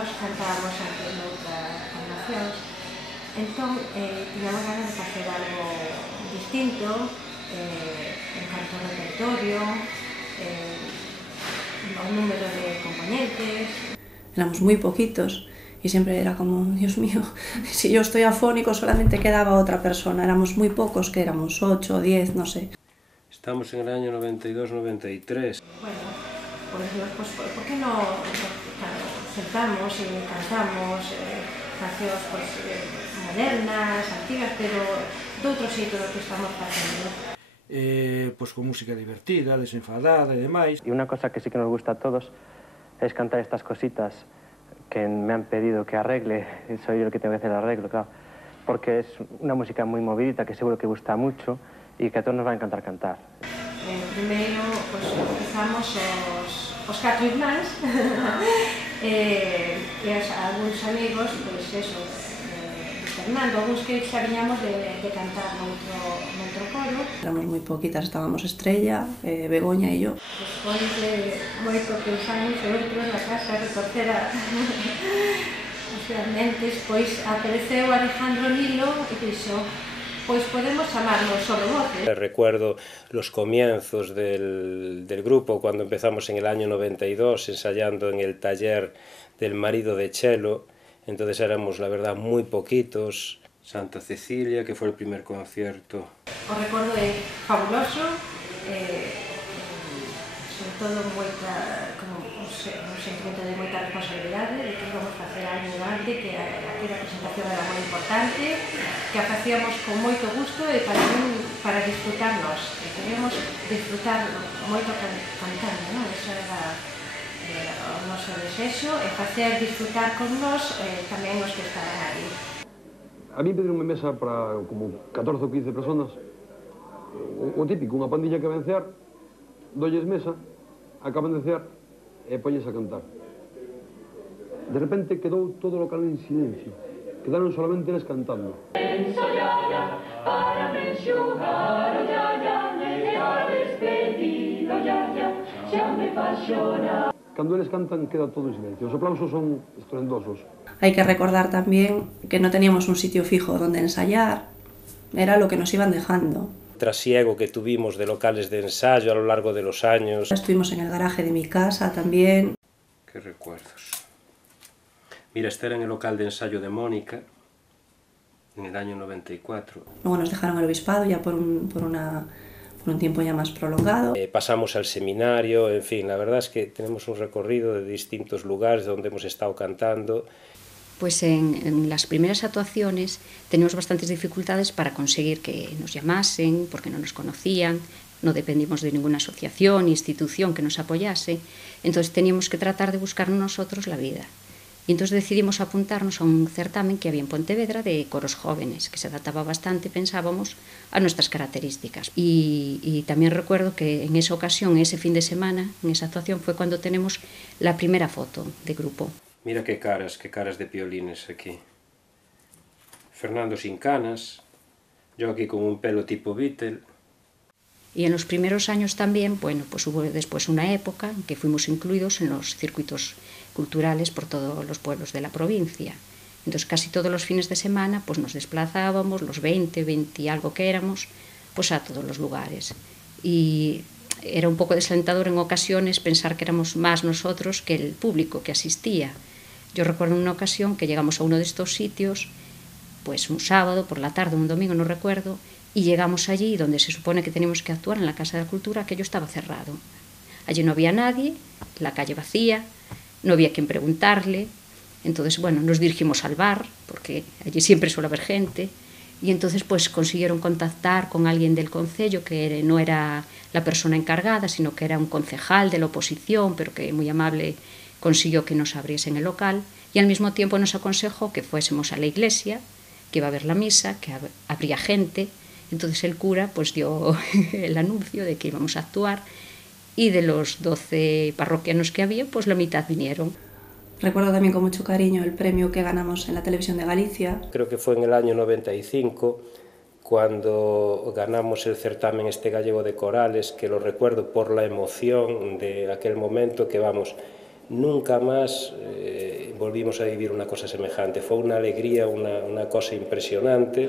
nós cantábamos antes noutras formacións, entón tiñamos ganas de facer algo distinto en canto ao repertorio, o número de componentes. Éramos muy poquitos y siempre era como, Dios mío, si yo estoy afónico solamente quedaba otra persona, éramos muy pocos, que éramos 8 o 10, no sé. Estamos en el año 92-93. Bueno, pues ¿por qué no sentamos y cantamos cancións modernas, antigas, pero de outro xeito do que estamos facendo? Pois con música divertida, desenfadada e demais. Y una cosa que sí que nos gusta a todos es cantar estas cositas que me han pedido que arregle, soy yo el que tengo que hacer el arreglo, claro, porque es una música muy movidita que seguro que gusta mucho y que a todos nos va a encantar cantar. Primeiro, pues, empezamos os 4 irmáns e algúns amigos, pois eso, Fernando, algúns que xa viñamos de cantar noutro coro. Éramos moi poquitas, estábamos Estrella, Begoña e yo. Despois de moito pensamos e outros na casa retorcer os mentes, pois apareceu Alejandro Nilo e dixo, pois podemos chamarnos sobrevoces. Recuerdo los comienzos del grupo cuando empezamos en el año 92 ensayando en el taller del marido de Chelo. Entonces éramos, la verdad, muy poquitos. Santa Cecilia, que fue el primer concierto. O recordo é fabuloso, sobre todo como un sentimento de moita responsabilidade, de que íbamos a facer algo grande, que aquela presentación era moi importante, que a facíamos con moito gusto e para disfrutarnos, que queríamos disfrutar moito cantando, non? Eso era o noso desexo, e facer disfrutar con nós tamén os que estaban aí. A mí pediron unha mesa para como 14 ou 15 personas, o típico, unha pandilla que ven cear, dolles mesa, acaban de cear e poñes a cantar. De repente quedou todo o local en silencio, quedaron solamente eles cantando. Para mencionar o ya, e a despedido ya me apasiona. Cando eles cantan queda todo en silencio, os aplausos son estruendosos. Hay que recordar también que no teníamos un sitio fijo donde ensayar, era lo que nos iban dejando. Trasiego que tuvimos de locales de ensayo a lo largo de los años. Estuvimos en el garaje de mi casa también. Qué recuerdos. Mira, este era en el local de ensayo de Mónica, en el año 94. Luego nos dejaron el obispado ya por un tiempo ya más prolongado. Pasamos al seminario, en fin, la verdad es que tenemos un recorrido de distintos lugares donde hemos estado cantando. Pues en las primeras actuaciones teníamos bastantes dificultades para conseguir que nos llamasen, porque no nos conocían, no dependíamos de ninguna asociación, institución que nos apoyase, entonces teníamos que tratar de buscar nosotros la vida. Y entonces decidimos apuntarnos a un certamen que había en Pontevedra de coros jóvenes, que se adaptaba bastante, pensábamos, a nuestras características. Y también recuerdo que en esa ocasión, ese fin de semana, en esa actuación, fue cuando tenemos la primera foto de grupo. Mira qué caras de piolines aquí. Fernando sin canas, yo aquí con un pelo tipo Beatle. Y en los primeros años también, bueno, pues hubo después una época en que fuimos incluidos en los circuitos culturales por todos los pueblos de la provincia. Entonces casi todos los fines de semana pues nos desplazábamos, los 20 y algo que éramos, pues a todos los lugares. Y era un poco desalentador en ocasiones pensar que éramos más nosotros que el público que asistía. Yo recuerdo una ocasión que llegamos a uno de estos sitios, pues un sábado por la tarde, un domingo, no recuerdo, y llegamos allí donde se supone que teníamos que actuar en la Casa de la Cultura, aquello estaba cerrado. Allí no había nadie, la calle vacía, no había quien preguntarle. Entonces, bueno, nos dirigimos al bar, porque allí siempre suele haber gente, y entonces pues consiguieron contactar con alguien del concello, que no era la persona encargada, sino que era un concejal de la oposición, pero que muy amable consiguió que nos abriesen el local, y al mismo tiempo nos aconsejó que fuésemos a la iglesia, que iba a haber la misa, que habría gente. Entonces el cura pues dio el anuncio de que íbamos a actuar, y de los 12 parroquianos que había, pues la mitad vinieron. Recuerdo también con mucho cariño el premio que ganamos en la Televisión de Galicia. Creo que fue en el año 95 cuando ganamos el certamen gallego de corales, que lo recuerdo por la emoción de aquel momento, que vamos, nunca más volvimos a vivir una cosa semejante. Fue una alegría, una cosa impresionante.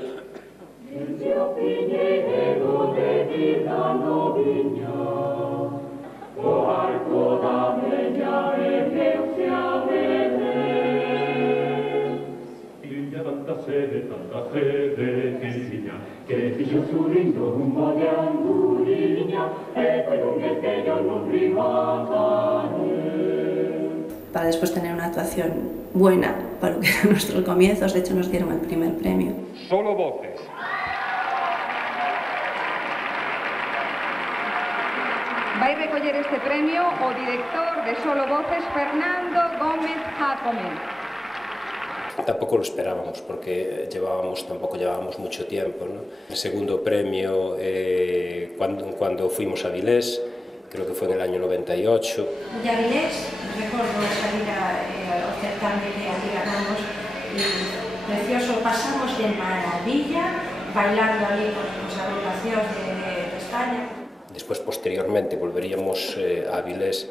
Para después tener una actuación buena para lo que eran nuestros comienzos. De hecho, nos dieron el primer premio. Solo voces. Vai recoller este premio o director de Solo Voces, Fernando Gómez Jacome. Tampoco lo esperábamos porque tampoco llevábamos mucho tiempo, ¿no? El segundo premio, cuando fuimos a Avilés, creo que fue en el año 98. De Avilés, recuerdo salir al certamen que allí ganamos y precioso, pasamos de maravilla, bailando allí con las agrupaciones de España. Después, posteriormente, volveríamos a Avilés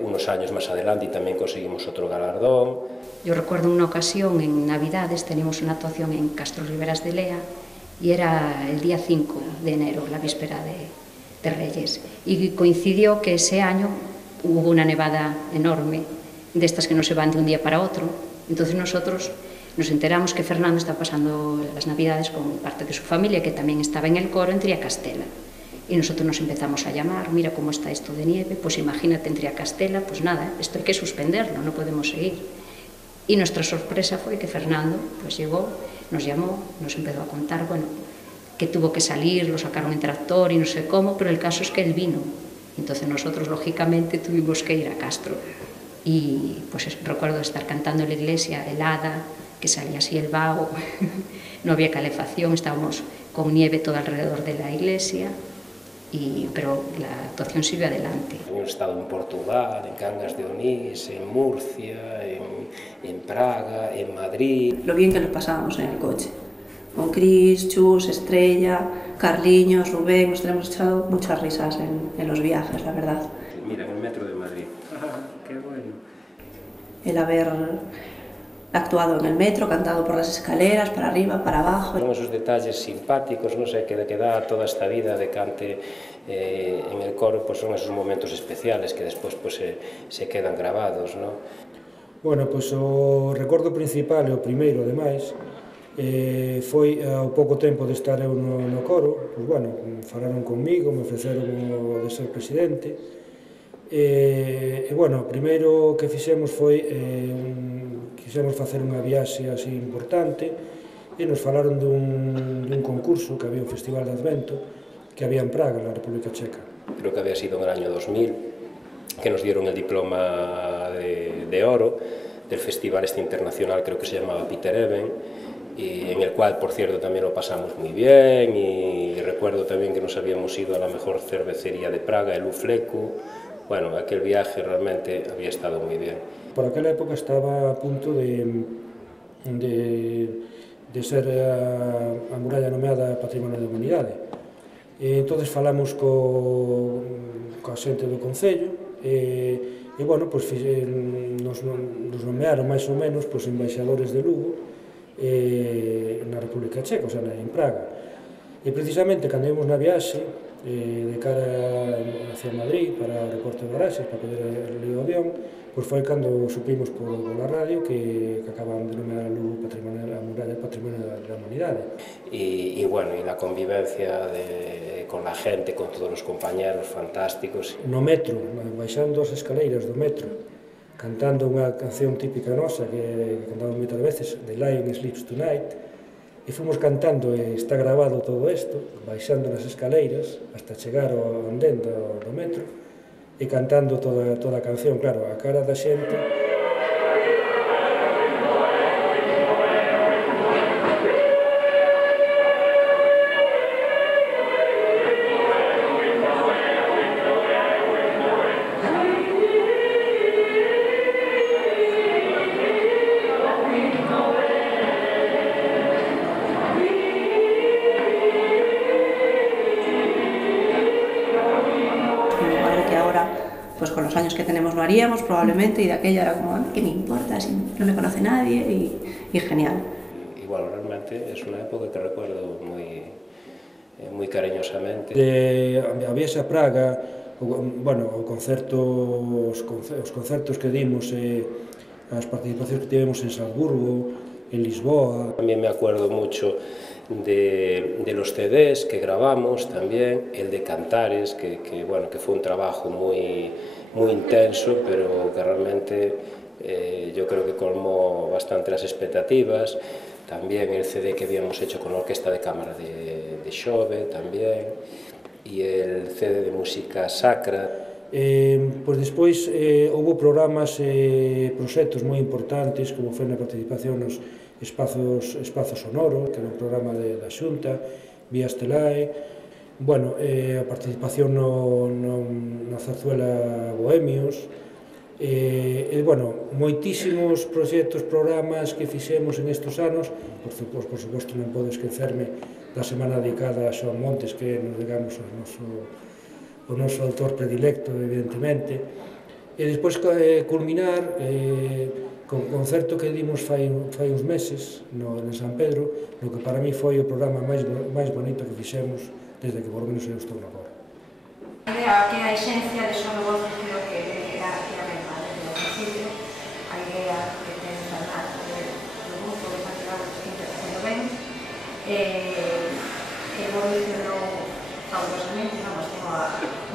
unos años más adelante y también conseguimos otro galardón. Yo recuerdo una ocasión en Navidades, teníamos una actuación en Castro Riberas de Lea y era el día 5 de enero, la víspera de Reyes. Y coincidió que ese año hubo una nevada enorme, de estas que no se van de un día para otro. Entonces nosotros nos enteramos que Fernando estaba pasando las Navidades con parte de su familia, que también estaba en el coro en Triacastela. Y nosotros nos empezamos a llamar, mira cómo está esto de nieve, pues imagínate en Triacastela, pues nada, esto hay que suspenderlo, no podemos seguir. Y nuestra sorpresa fue que Fernando pues llegó, nos llamó, nos empezó a contar, bueno, que tuvo que salir, lo sacaron en tractor y no sé cómo, pero el caso es que él vino. Entonces nosotros, lógicamente, tuvimos que ir a Castro. Y pues recuerdo estar cantando en la iglesia, helada, que salía así el vaho, no había calefacción, estábamos con nieve todo alrededor de la iglesia. Pero la actuación sigue adelante. Hemos estado en Portugal, en Cangas de Onís, en Murcia, en Praga, en Madrid. Lo bien que lo pasábamos en el coche. Con Cris, Chus, Estrella, Carliños, Rubén, nos tenemos echado muchas risas en los viajes, la verdad. Mira, en el metro de Madrid. ¡Qué bueno! El haber actuado en el metro, cantado por las escaleras, para arriba, para abajo. Son esos detalles simpáticos, no sé, que da toda esta vida de cante en el coro, pues son esos momentos especiales que despois pues, se quedan grabados, ¿no? Bueno, pois o recordo principal e o primeiro, ademais, foi ao pouco tempo de estar eu no coro, pois bueno, falaron comigo, me ofreceron o de ser presidente, e bueno, o primeiro que fixemos foi quixemos facer unha viaxe así importante e nos falaron dun concurso que había un festival de Advento que había en Praga, na República Checa. Creo que había sido en el año 2000 que nos dieron el diploma de oro del festival internacional, creo que se llamaba Peter Eben, y en el cual, por cierto, también lo pasamos muy bien, y recuerdo también que nos habíamos ido a la mejor cervecería de Praga, el Ufleku. Bueno, aquel viaje realmente había estado muy bien. Por aquela época estaba a punto de ser a muralla nomeada Patrimonio da Humanidade. Entón falamos coa xente do Concello e bueno, pues, nos nomearon máis ou menos pues, embaixadores de Lugo na República Checa, o sea, en Praga. E precisamente cando íamos na viaxe de cara hacia Madrid para o aeroporto de Baraxes para poder ir ao avión, pois foi cando supimos pola radio que acababan de nomear a Lugo a muralla Patrimonio da Humanidade. Y bueno, y la convivencia con la gente, con todos los compañeros fantásticos. No metro, baixando as escaleiras do metro, cantando unha canción típica nosa que cantamos moitas veces, The Lion Sleeps Tonight, e fomos cantando, e está grabado todo isto, baixando nas escaleiras hasta chegar ao andén do metro e cantando toda a canción, claro, a cara da xente. pues con los años que tenemos lo haríamos probablemente, y de aquella era como, ¿qué me importa si no me conoce nadie? Y genial. Igual, realmente es una época que recuerdo muy cariñosamente. A viaxe a Praga, os concertos que dimos, as participacións que tivemos en Salzburgo, en Lisboa. También me acuerdo mucho de los CDs que grabamos también, el de Cantares, que fue un trabajo muy intenso, pero que realmente yo creo que colmó bastante las expectativas. También el CD que habíamos hecho con la Orquesta de Cámara de Xove también, y el CD de música sacra. Pois despois houve programas e proxectos moi importantes, como foi na participación nos Espazos Sonoro, que era un programa da Xunta, Vía Estelae, a participación na Zarzuela Bohemios, moitísimos proxectos, programas que fixemos en estes anos. Por suposto non podo esquecerme da semana dedicada a Xoán Montes, que nos digamos o noso autor predilecto, evidentemente, e despois culminar con un concerto que dimos fai uns meses en San Pedro, no que para mí foi o programa máis bonito que fixemos desde que por lo menos eu estou na cor. Que a esencia de Solo Voces creo que era a mesma desde o principio, a idea que ten Fernando do grupo de Partidados que está facendo ben, evolucionou fabulosamente, vamos, tengo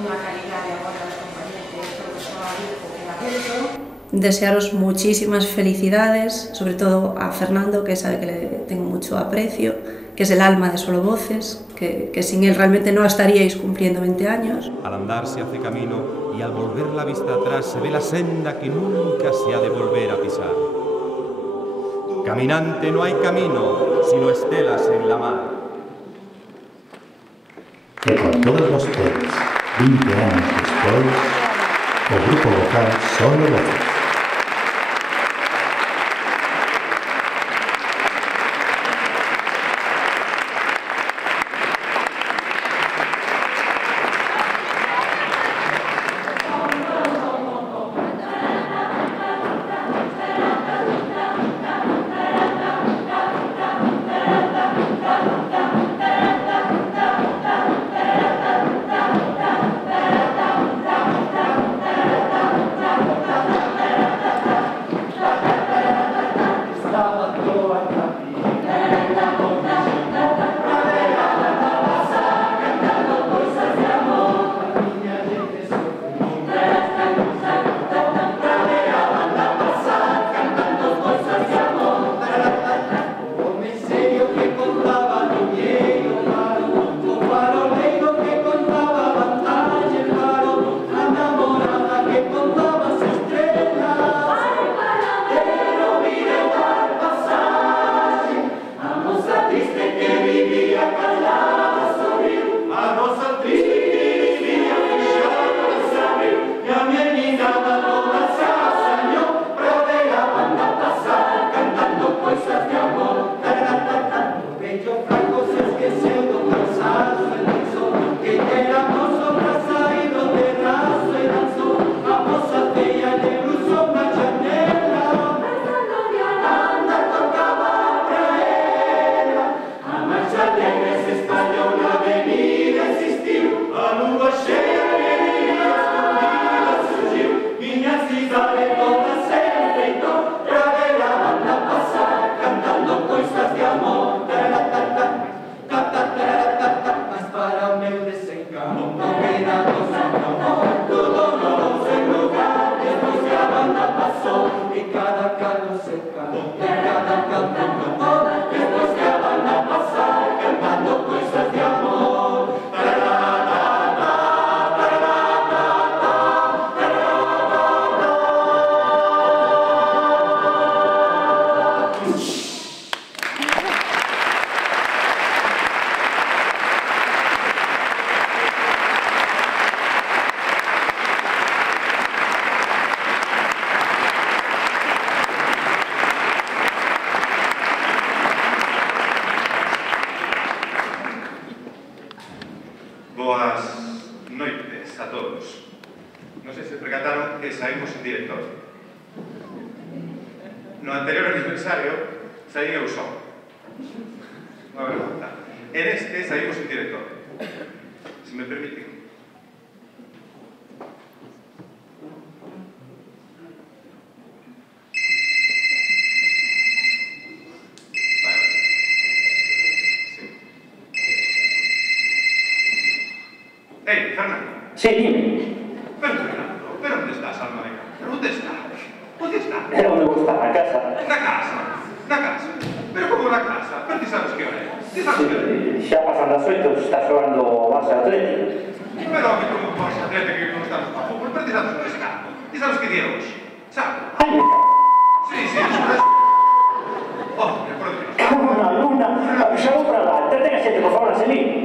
unha calidade agora dos compañeros, todo o seu grupo que va dentro. Desearos muchísimas felicidades, sobre todo a Fernando, que sabe que le tengo mucho aprecio, que es el alma de Solo Voces, que sin él realmente no estaríais cumpliendo 20 años. Al andar se hace camino y al volver la vista atrás se ve la senda que nunca se ha de volver a pisar. Caminante no hay camino, sino estelas en la mar. Que con todos los temas, 20 años después, el grupo vocal Solo Voces. non sei se percataron que saímos en director. No anterior aniversario saí eu só. Unha vergonza. En este saímos en director. Se me permiten. Hey, Fernando. Sí, dime. Pero, Fernando, ¿pero dónde estás, alma mía? ¿Dónde estás? ¿Dónde estás? Era onde vou estar, na casa. Na casa. Na casa. Pero como na casa? Pero ti sabes que hora é? Ti sabes que hora é? Xa pasan das 8, está xogando o Barça Atlético. Pero, home, como o Barça Atlético que non estamos para fútbol? Pero ti sabes que descanso. Ti sabes que día hoxe? Sabes? Ai, me cago. Sí, eso é. Oh, me acordo que non. Como na luna. Xa vou para lá. Entreten a xente, por favor, a seguir.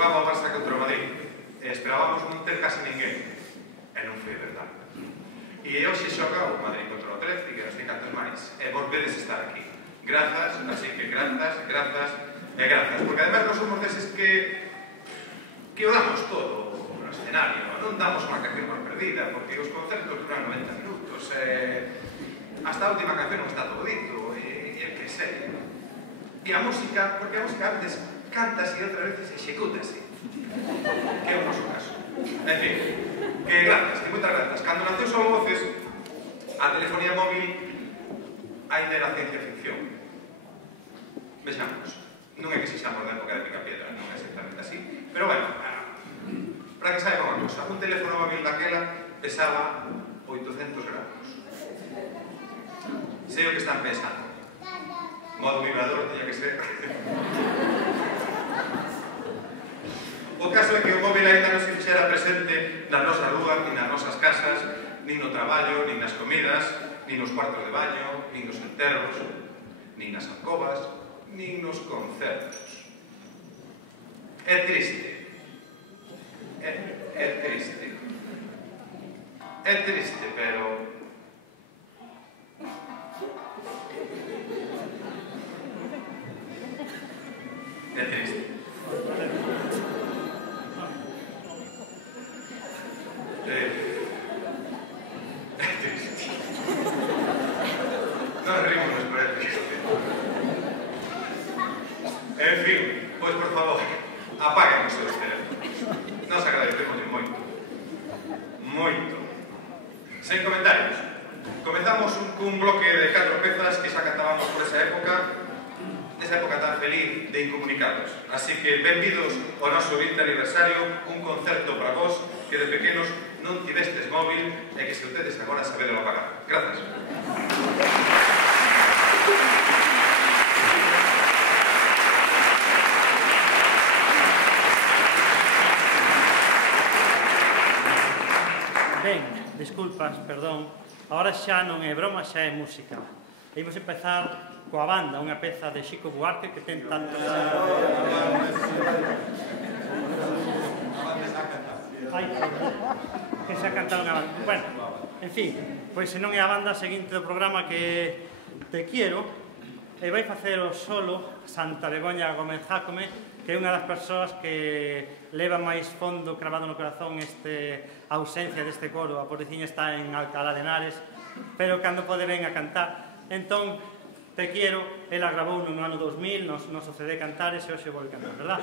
xogaba o Barça contra o Madrid e esperábamos non ter casi ninguén e non foi verdade. E hoxe xoga o Madrid contra o Atlético e non sei cantos máis e volvedes estar aquí. Grazas, así que grazas e grazas, porque además non somos deses que o damos todo no escenario, non damos unha canción mal perdida, porque os concertos duran 90 minutos e hasta a última canción non está todo dito, e el que sei. E a música, porque a música a veces cántase e outras veces execútase, que é o noso caso. En fin, que grazas, que moitas grazas. Cando naceu Solo Voces, a telefonía móvil ainda era ciencia ficción. Vexamos, non é que sexamos da época de Picapiedra, non é exactamente así, pero bueno, para que saiba unha cosa, un teléfono móvil daquela pesaba 800 gramos. Sei o que están pensando. Modo vibrador, tiña que ser. O caso é que o móvil ainda non se fixera presente nas nosas rúas, nin nas nosas casas, nin no traballo, nin nas comidas, nin nos cuartos de baño, nin nos enterros, nin nas alcobas, nin nos concertos. É triste. É triste. É triste, pero... É triste. É triste. Nos rimos, pero é triste. En fin, pois por favor, apaguen os seus teléfonos. Nos agradecemos moito. Moito. Sen comentarios. Comezamos cun bloque de 4 pezas que xa cantábamos por esa época, nesa época tan feliz de Incomunicados. Así que benvidos ao noso 20 aniversario, un concerto para vos que de pequenos non tivestes móvil e que se ustedes agora sabedes apagar. Grazas. Ben, disculpas, perdón. Ahora xa non é broma, xa é música. Imos empezar coa banda, unha peza de Chico Buarque que ten tanto... Ai, que xa cantaron a banda. Bueno, en fin, pois se non é a banda seguinte do programa que Te Quiero, e vai facer o solo Santa Begoña Gómez Jácome, que é unha das persoas que leva máis fondo cravado no corazón a ausencia deste coro. A pobrecina está en Alcalá de Henares, pero cando pode ven a cantar. Entón, Te Quiero, ela gravou no ano 2000, nos CD Cantares, e hoxe vou cantar, verdad?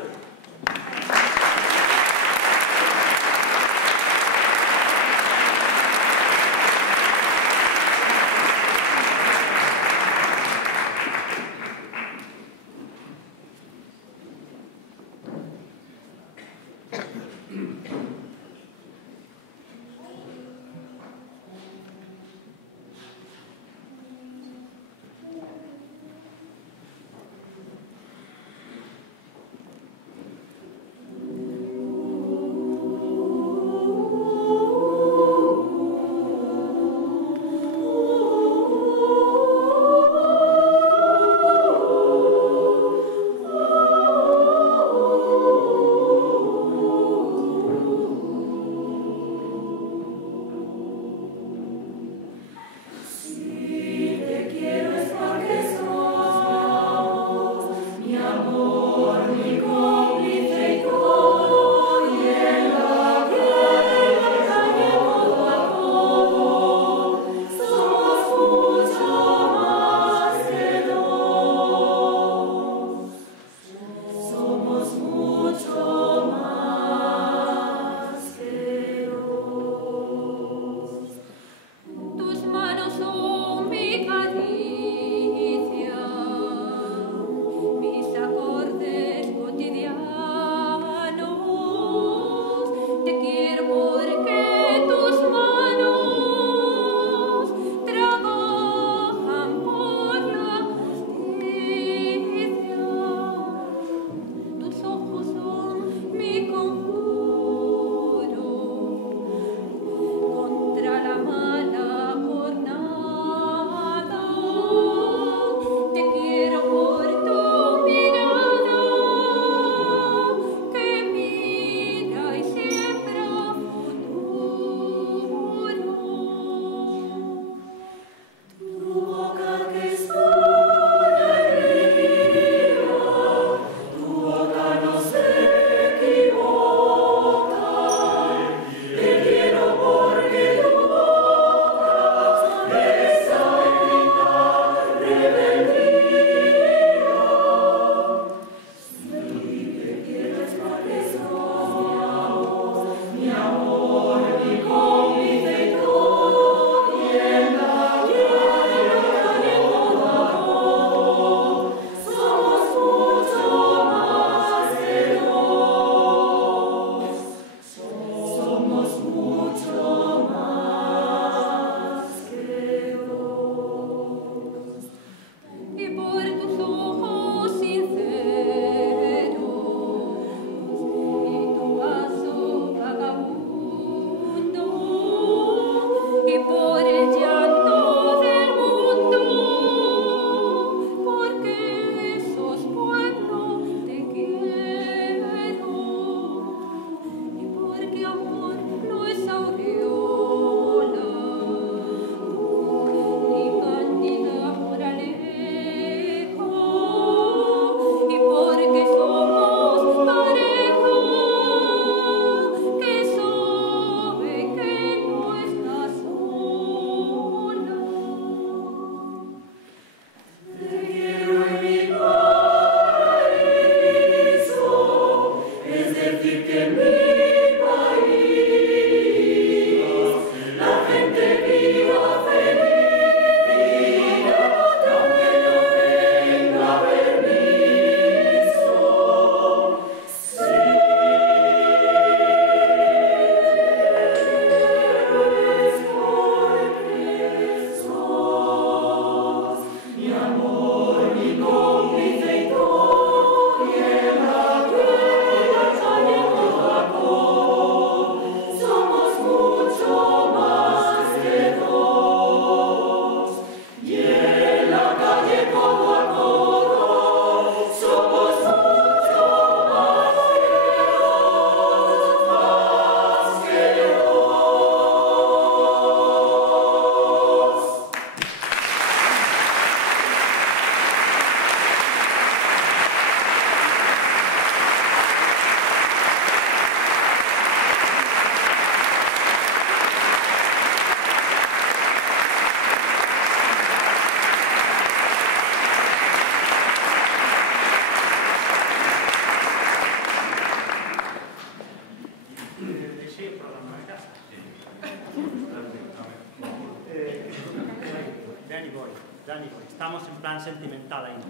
Dani, estamos en plan sentimental ainda.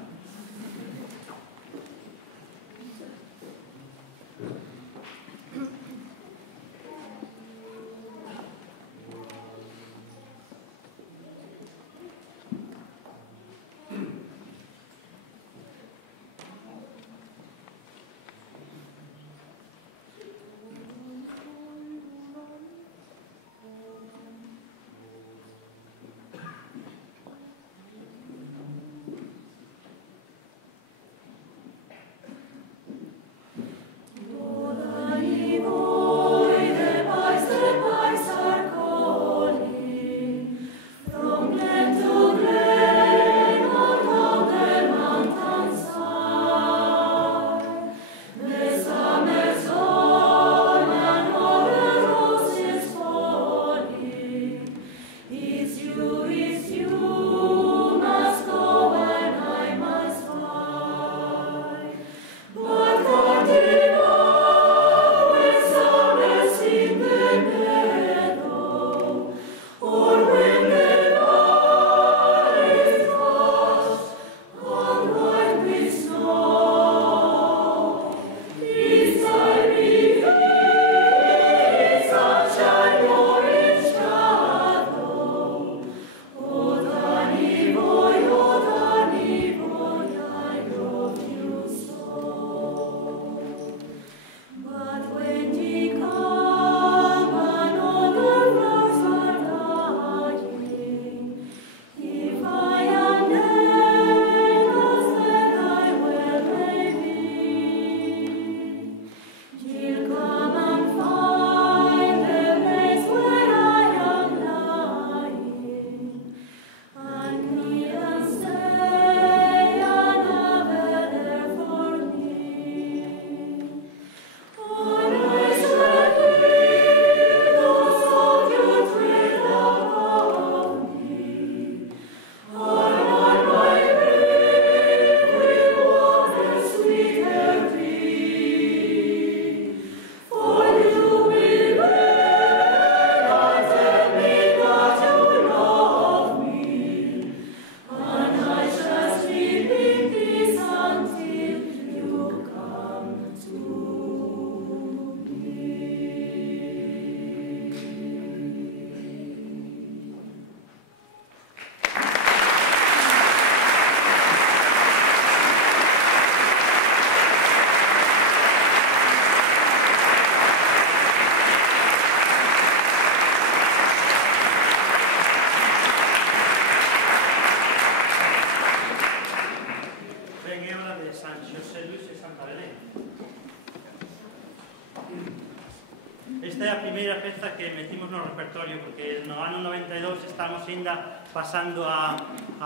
Esta é a primeira peza que metimos no repertorio, porque no ano 92 estamos ainda pasando a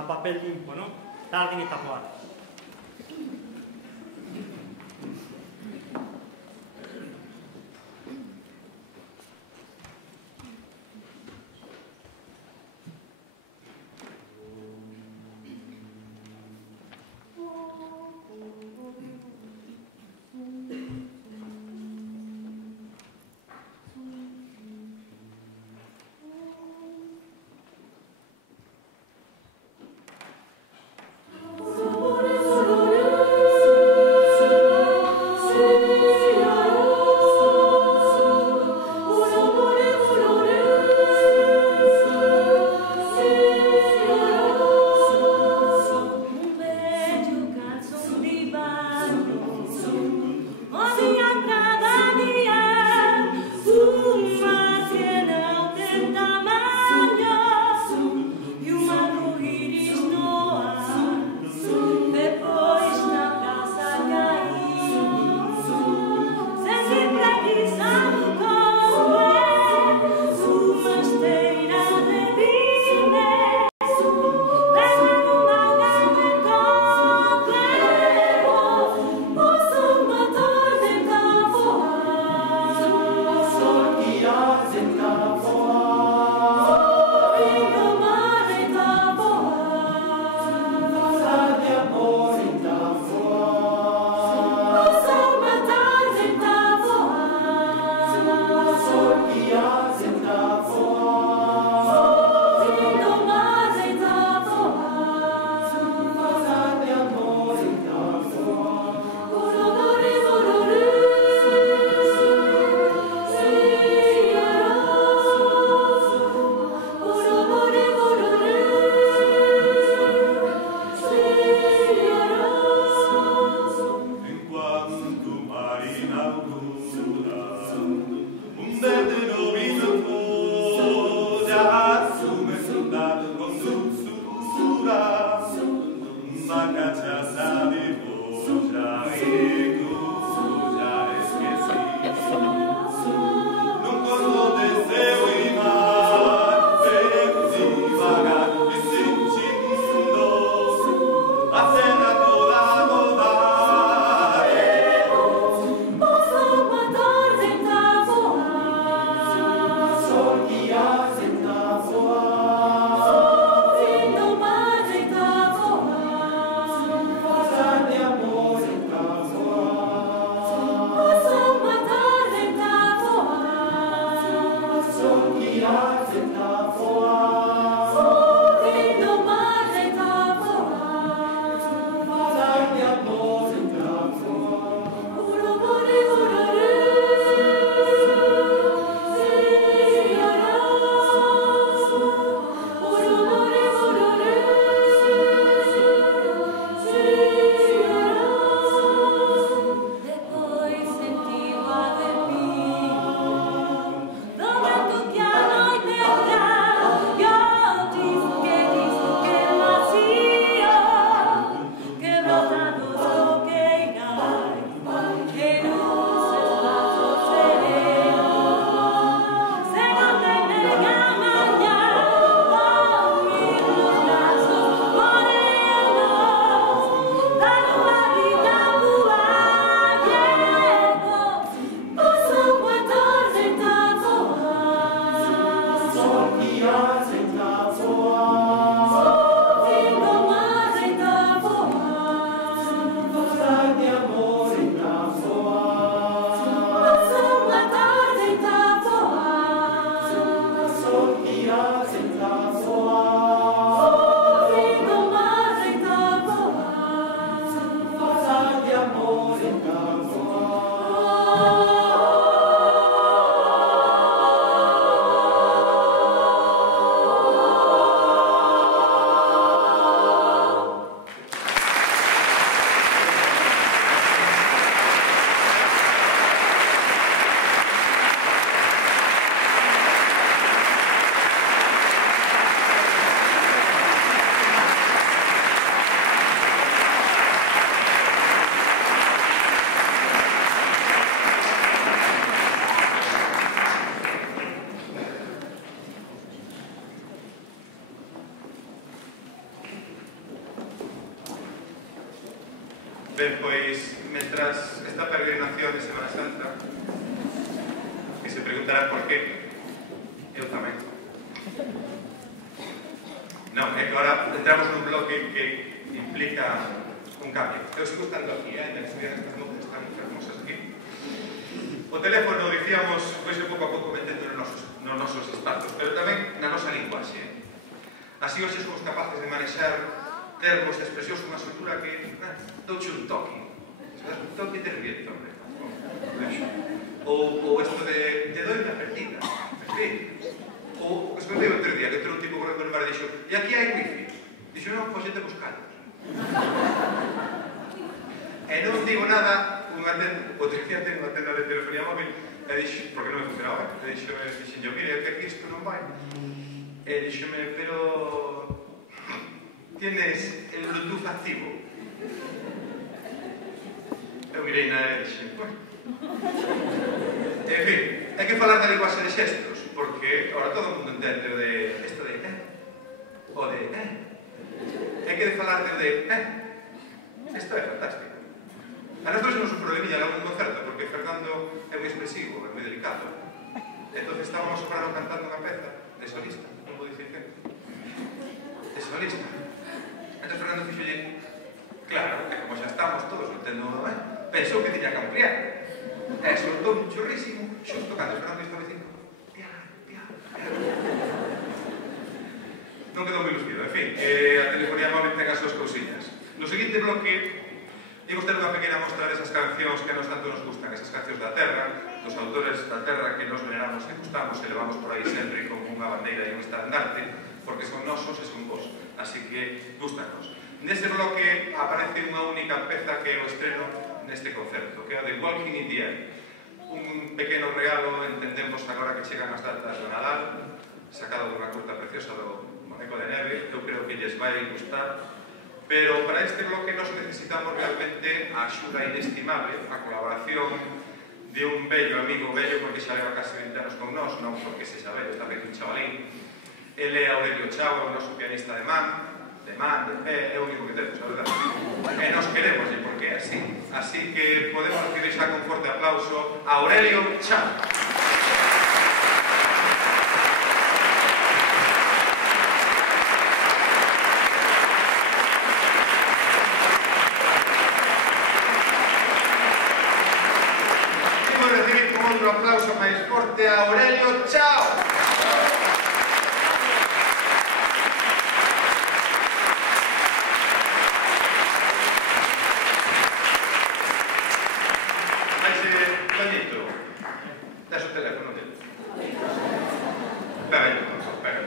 papel limpo, non? Tarden e tapoar. Oh, Ben, pois, mentras esta peregrinación de Semana Santa, que se preguntarán por qué, eu tamén. Non, é que agora entramos nun bloque que implica un cambio. Eu sigo estando aquí, ainda que estudian estas mujeres tan hermosas aquí. O teléfono, dicíamos, pois pouco a pouco metendo nos nosos espazos, pero tamén na nosa linguaxe. Así hoxe somos capaces de manexar termos, expresións, unha estrutura que douche un toque. Se das un toque, te reviento, hombre. Ou isto de te doi unha perdida. En fin. Ou o que escontei outro día, que outro tipo correndo no bar e dixo, e aquí hai wifi. Dixo, non, pois te buscados. E non digo nada, outro día ten unha tenda de telefonía móvil, e dixo, porque non me funcionaba, e dixo, mire, que aquí isto non vai. E dixome, pero tienes el Bluetooth activo. Eu mirei na e dixen, bueno. En fin, hai que falar da linguaxe de xestos, porque ahora todo o mundo entende o de isto de o de hai que falar de isto é fantástico. A nosotros nos un problemilla en algún concerto, porque Fernando é moi expresivo, é moi delicado. Entón estábamos soprano cantando unha peza de solista, non vou dicir que de solista. Entón Fernando fixolle, claro, que como xa estamos todos entendo, pensou que tiña que ampliar. E soltou un chorrísimo, xusto cando Fernando estaba dicindo non quedou moi lucido. En fin, a telefonía móvil ten as súas cousiñas. No seguinte bloque imos ter unha pequena mostra desas cancións que a nos tanto nos gustan, esas cancións da terra, dos autores da terra que nos veneramos e gustamos e levamos por aí sempre como unha bandeira e un estandarte, porque son nosos e son vos, así que gustanos. Neste bloque aparece unha única peza que é o estreno neste concerto, que é o de Walking in the Air. Un pequeno regalo, entendemos agora que chegan as datas do Nadal, sacado dunha curta preciosa do Moneco de Neve, eu creo que lles vai gustar, pero para este bloque nos necesitamos realmente a axuda inestimable, a colaboración de un bello amigo, bello porque xa leva casi 20 anos con nós, non porque se xa bello, tamén un chavalín. Ele é Aurelio Chao, o noso pianista de pé, é o único que temos, a verdade. E nos queremos, porque é así. Así que podemos recibir xa con forte aplauso a Aurelio Chao. Un aplauso máis forte a Aurelio Chao. Vaise, Toñito, das o teléfono dele. Pega aí, pega.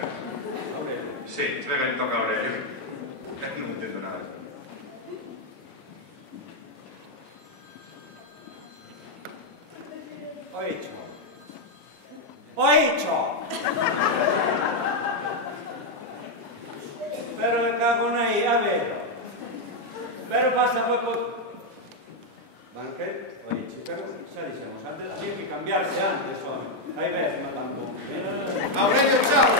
Sí, pega aí, toca a Aurelio. Non entendo nada. Oicho! Pero me cago aí, a ver. Pero pasa poco. Banquet, oicho, pero xa dixemos, antes había que cambiarse antes, home. Aí ves, matando. Aurelio, chao!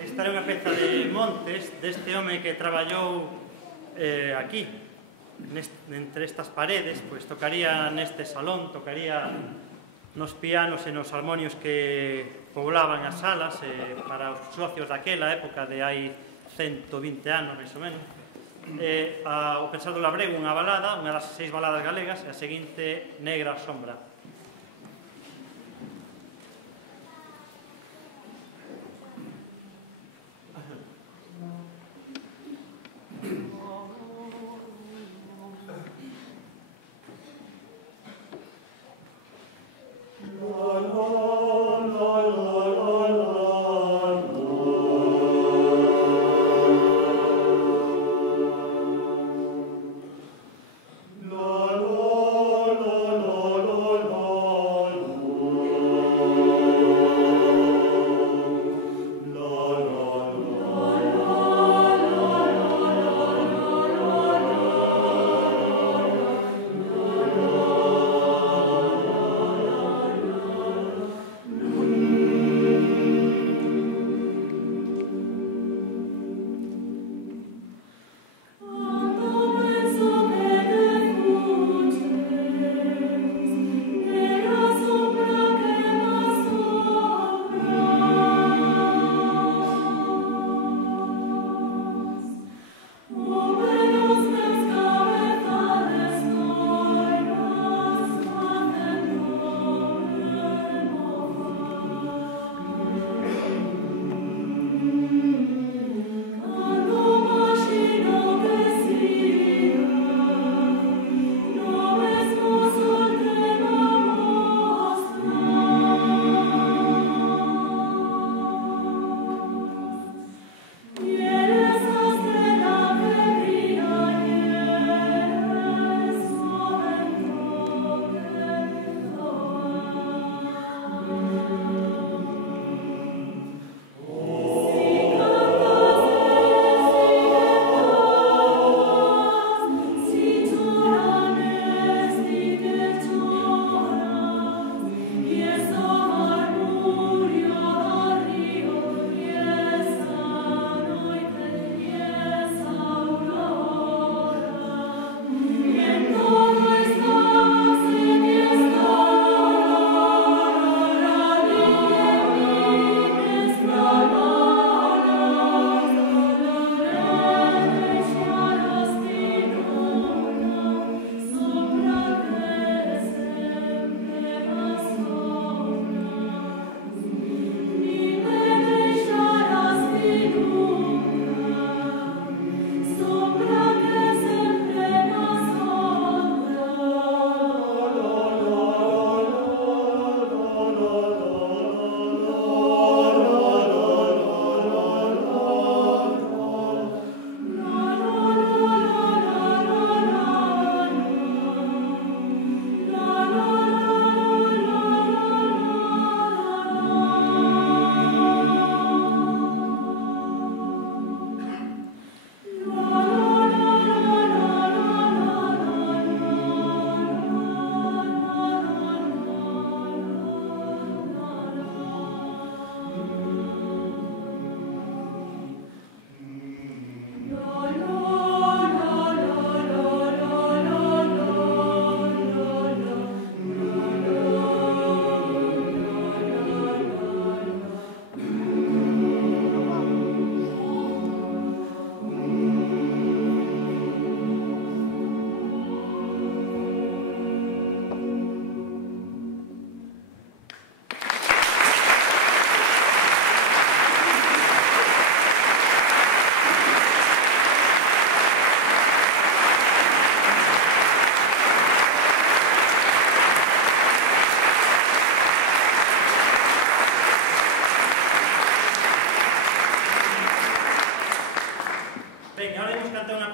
Esta era unha peza de Montes, deste home que traballou aquí, entre estas paredes, pois tocaría neste salón, tocaría nos pianos e nos armonios que poblaban as salas para os socios daquela época de hai 120 anos, máis ou menos. O Pensar do Labrego, unha balada, unha das 6 baladas galegas, e a seguinte, Negra Sombra. La la la la la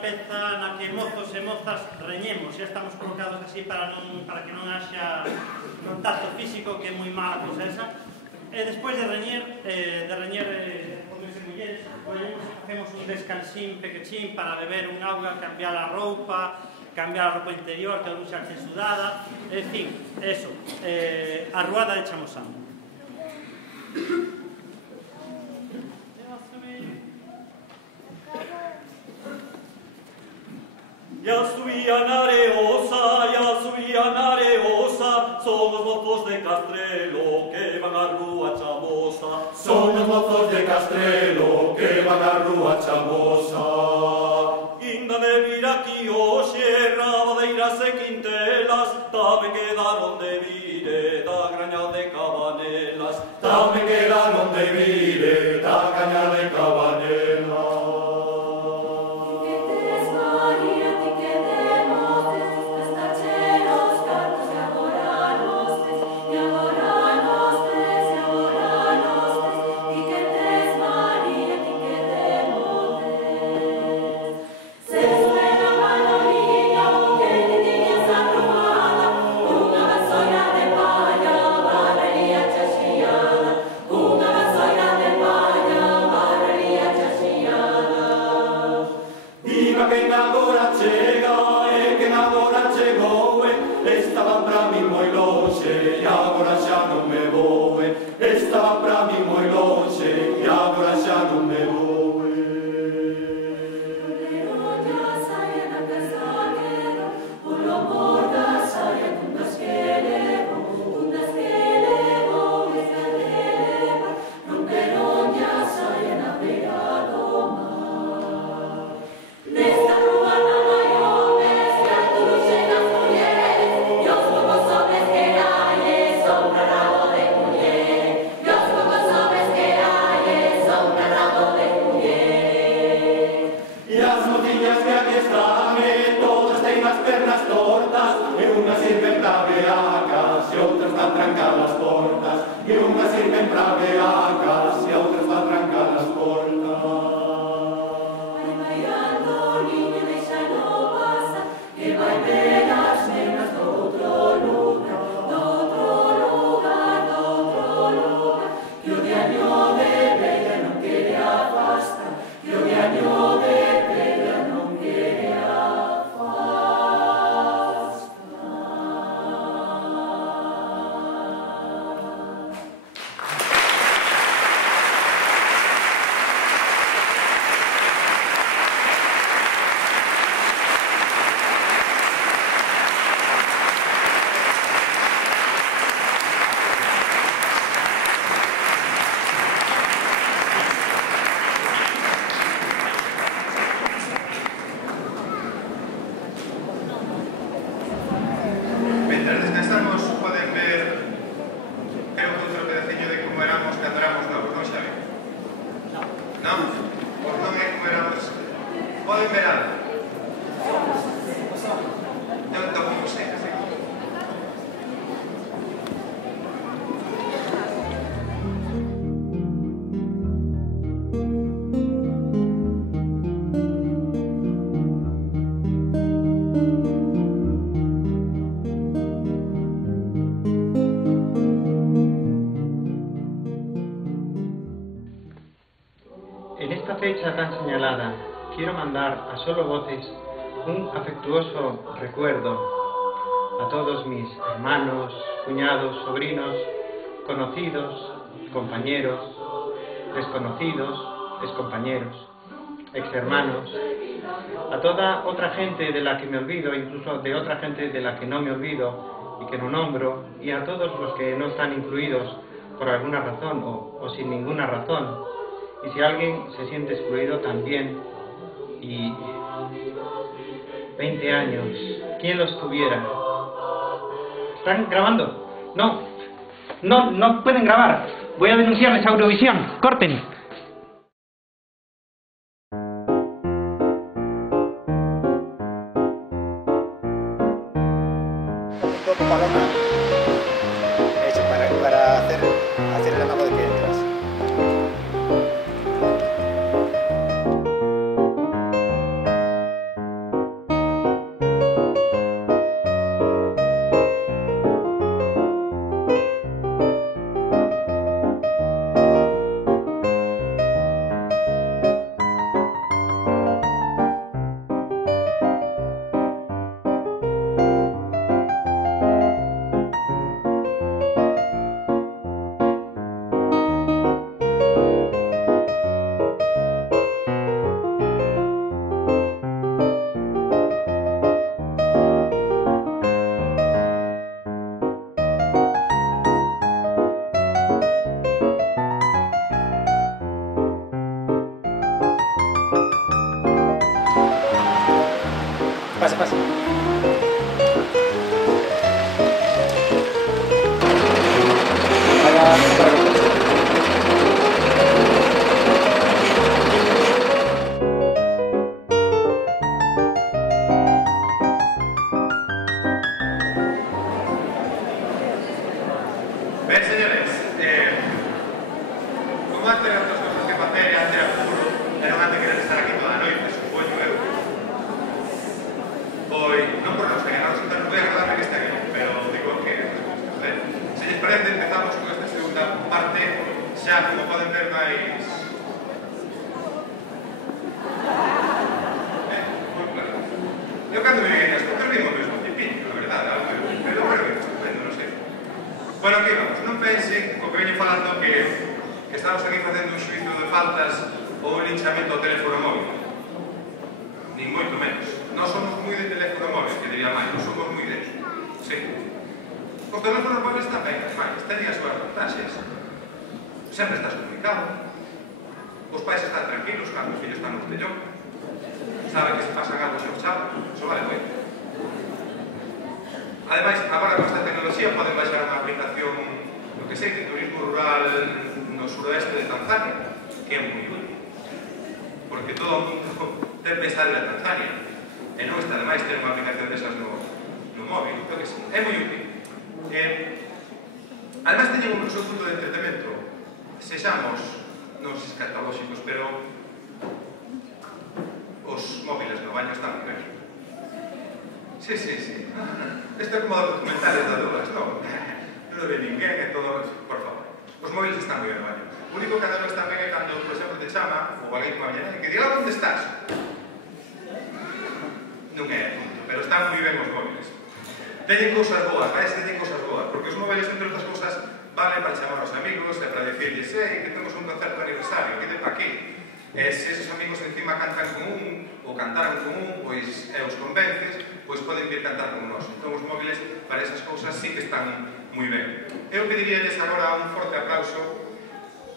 peza na que mozos e mozas reñemos, xa estamos colocados así para que non haxa contacto físico, que é moi mala cousa esa. E despois de reñer homes e mulleres, facemos un descansín pequechín para beber un auga, cambiar a roupa interior, que algún xa esté sudada, en fin, eso, a ruada de Chamosán. Ya subían areosa, son los mozos de Castrelo que van a Rúa Chamosa. Son los mozos de Castrelo que van a Rúa Chamosa. Inda de vir aquí hoxe, rabadeiras e quintelas, tamén quedaron de vire da graña de Cabanelas. Tamén quedaron de vire da graña de Cabanelas. Tan señalada, quiero mandar a Solo Voces un afectuoso recuerdo a todos mis hermanos, cuñados, sobrinos, conocidos, compañeros, desconocidos, excompañeros, exhermanos, a toda otra gente de la que me olvido, incluso de otra gente de la que no me olvido y que no nombro, y a todos los que no están incluidos por alguna razón o sin ninguna razón. Y si alguien se siente excluido también, y 20 años, ¿quién los tuviera? ¿Están grabando? No pueden grabar. Voy a denunciarles a Eurovisión. ¡Corten! Paloma, hecho para hacer el amago de piedras. Pasa, pasa. Ben, señores, como antes de outras cosas que facer, antes era futuro, e non antes querer estar aquí toda a noite, supoño eu. Pois, non por nos que non resulta moi agradable que este aquí, pero digo que se lles parece, empezamos con esta segunda parte, xa como poden ver máis... moi claro. Eu cando me vine as fotos vimos o mesmo tipinho, a verdade, algo pero creo que estupendo, non sei. Bueno, aquí vamos, non pensen, co que veño falando, que estamos aquí facendo un xuizo de faltas ou un linchamento ao teléfono móvil. Nin moito menos. Nós somos moi de teléfono móvil, que diría máis, nós somos moi de... Sí. Os teléfonos móviles tamén, máis, teñen as súas vantaxes. Sempre estás comunicado. Os pais están tranquilos cando os fillos están no botellón. Saben que se pasan algo xo chao, iso vale moito. Ademais, agora con esta tecnoloxía poden baixar unha aplicación, lo que sei, de turismo rural no suroeste de Tanzania, que é moi útil. Porque todo o mundo ten pensado en Tanzania. E non está ademais ter unha aplicación desas no móvil. Creo que sí, é moi útil. Ademais, teñen un seu punto de entretenimento. Sexamos, non escatolóxicos, pero os móviles no baño están moi ben. Sí, sí, sí. Isto é como os documentales da Douglas, non? Non lo ve ninguén, é todo... Por favor. Os móviles están moi ben no baño. O único que non está ben é cando, por exemplo, te chama, ou alguén como a miña nai, que diga onde estás. Non é punto, pero están moi ben os móviles. Teñen cousas boas, teñen cousas boas, porque os móviles, entre outras cousas, valen para chamar aos amigos e para dicirles que temos un concerto de aniversario, que de pa aquí. E se esos amigos encima cantan con un, ou cantaron con un, pois e os convences, pois poden vir cantar con nós. Entón os móviles para esas cousas sí que están moi ben. Eu pediríales agora un forte aplauso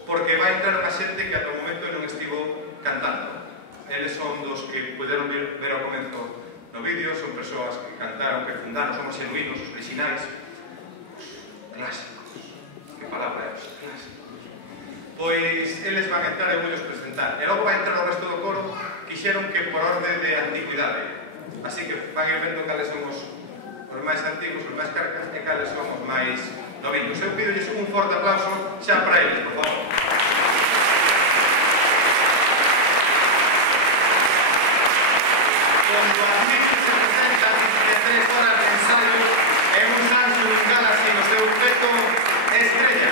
porque vai entrar unha xente que ata o momento non estivo cantando. Eles son dos que puderon ver ao comenzo no vídeo, son persoas que cantaron, que fundaron, son os genuínos, os originais, os clásicos. Que palabra é os clásicos. Pois eles van a entrar e vou presentar. E logo vai entrar o resto do coro, quixeron que por orde de antigüidade. Así que van ir vendo cales son os máis antigos, os máis carcas, e cales son os máis noviños. Eu pido un forte aplauso xa para eles, por favor. Cuando aquí se presentan de 3 horas de ensayo en un Samsung Galaxy no seu peto estrella.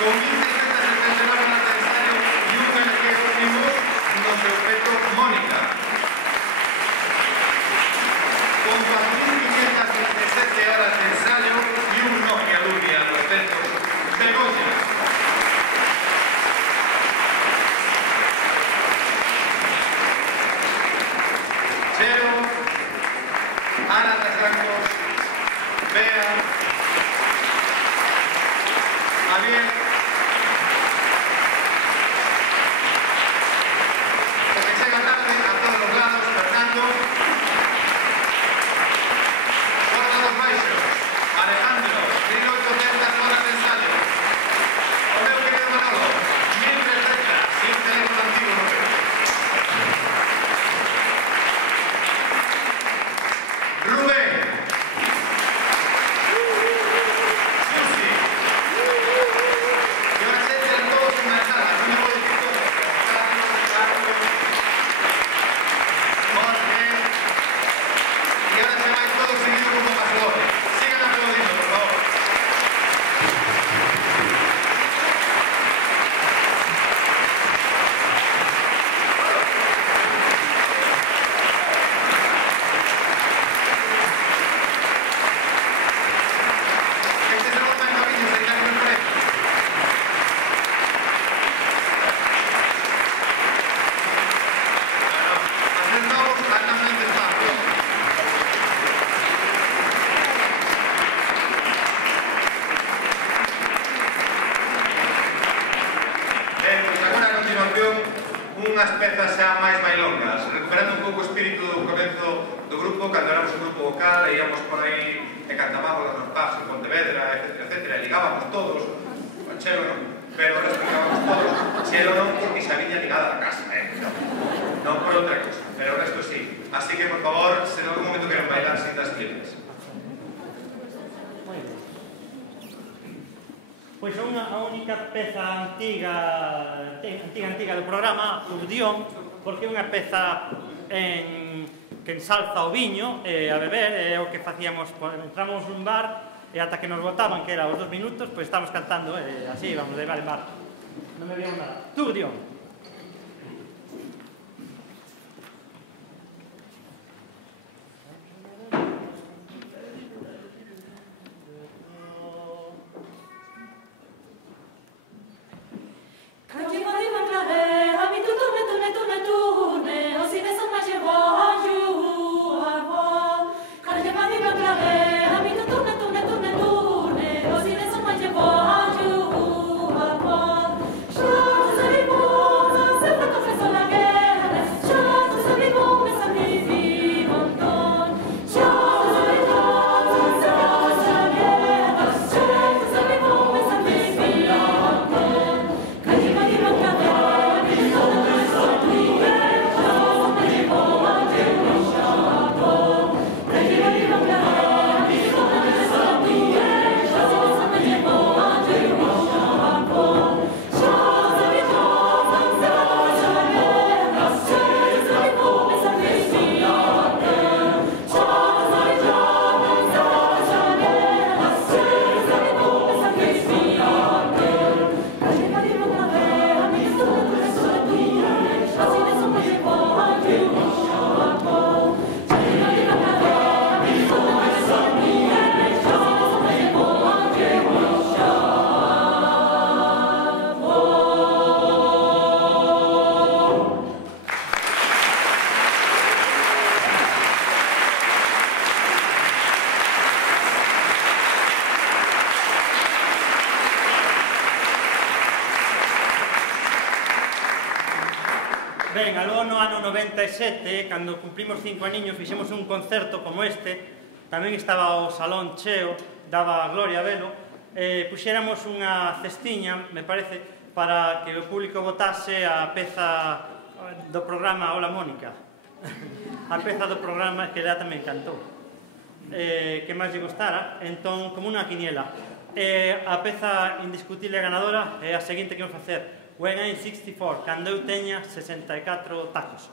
Con 1.679 horas de ensayo y un LG Optimus no seu peto Mónica. Con 4.527 horas de ensayo y un Nokia Lumia 900 Begoña. Cheo, Ana Tasancos, Bea, Javier, porque llega tarde a todos los lados, Fernando, Gordo los Baixos, Alejandro, 1.800 horas de ensayo, o meu querido Manolo, 1.300, sin teléfono antiguo no veo. Rubén, Susi, grupo, cando éramos un grupo vocal, e íamos por aí e cantábamos nos pubs en Pontevedra, etc. E ligábamos todos, o Chelo non, pero o resto ligábamos todos. Chelo non, porque xa viña ligada a casa, non por outra cosa, pero o resto sí. Así que, por favor, se en algún momento queren bailar, sintas libres. Pois a única peza antiga do programa, o Dión, porque é unha peza que ensalza o viño a beber, é o que facíamos, entramos nun bar e ata que nos botaban, que era os 2 minutos, pois estamos cantando así, vamos de bar en bar. Non me bebíamos nada. Tú, Dión. Ben, aló no ano 97, cando cumplimos 5 aniños, fixemos un concerto como este, tamén estaba o salón cheo, daba gloria a velo, puxéramos unha cestiña, me parece, para que o público votase a peza do programa Hola Mónica. A peza do programa que ela tamén cantou. Que máis lle gostara, entón, como unha quiniela. A peza indiscutible ganadora é a seguinte que vamos facer. When I'm 64, cando eu teña 64 tacos.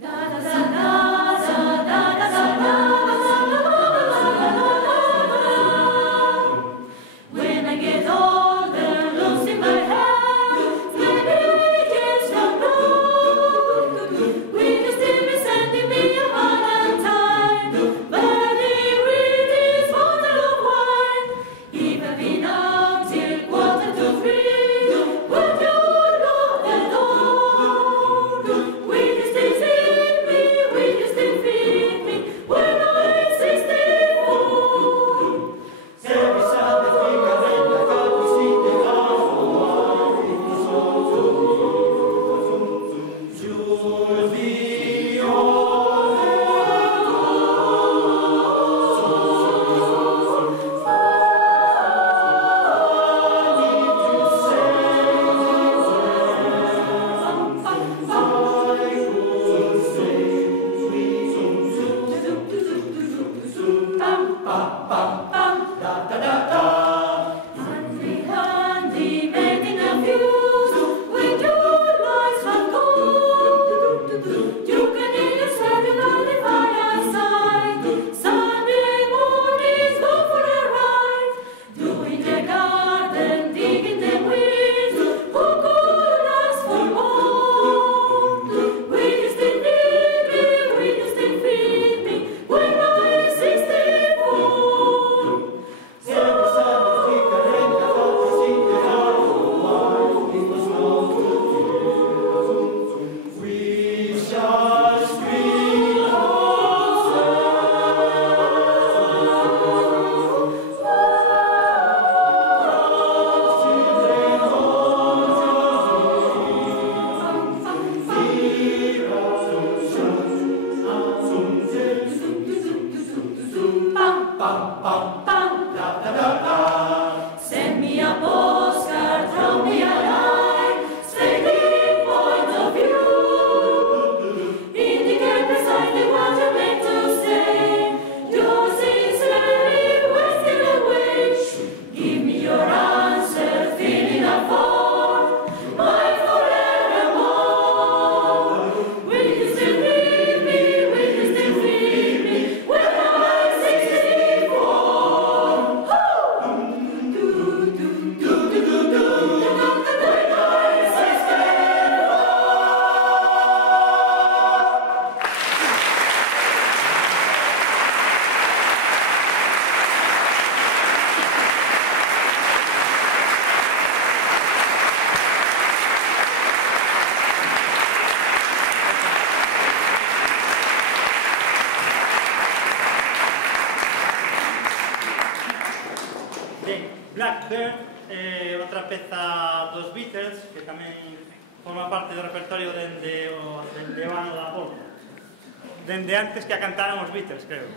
Da da da da da da da da da Blackbird é outra peza dos Beatles que tamén forma parte do repertorio dende o ano da volta, dende antes que a cantaran os Beatles, creo.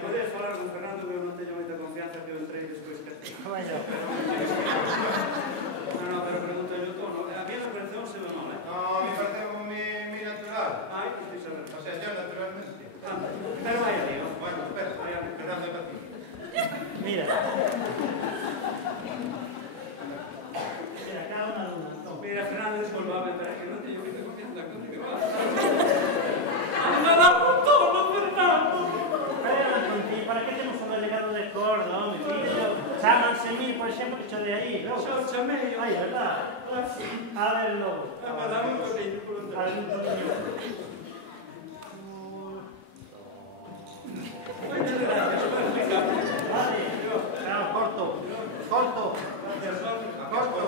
Podes falar con Fernando que eu non teño moita confianza que eu entrei despois que ti. No, pero pregunto yo todo. A mí me pareceu un seu nome. No, a mí pareceu mi natural. Ai, que estoy saber. O sea, yo naturalmente. Pero vai ali, ¿no? Bueno, espera, Fernando é para ti. Mira. Mira, cada unha de unha. Mira, Fernando, disculpame, pero é que non teño moita confianza con ti. Para que temos un delegado de cordo, mi fillo? Chámanse mí, por exemplo, que cho de aí, logo. Xa o chamei. Ai, é verdad. A ver, logo. Dame un toquinho, por un toquinho. Vale, claro, corto. Corto. Corto.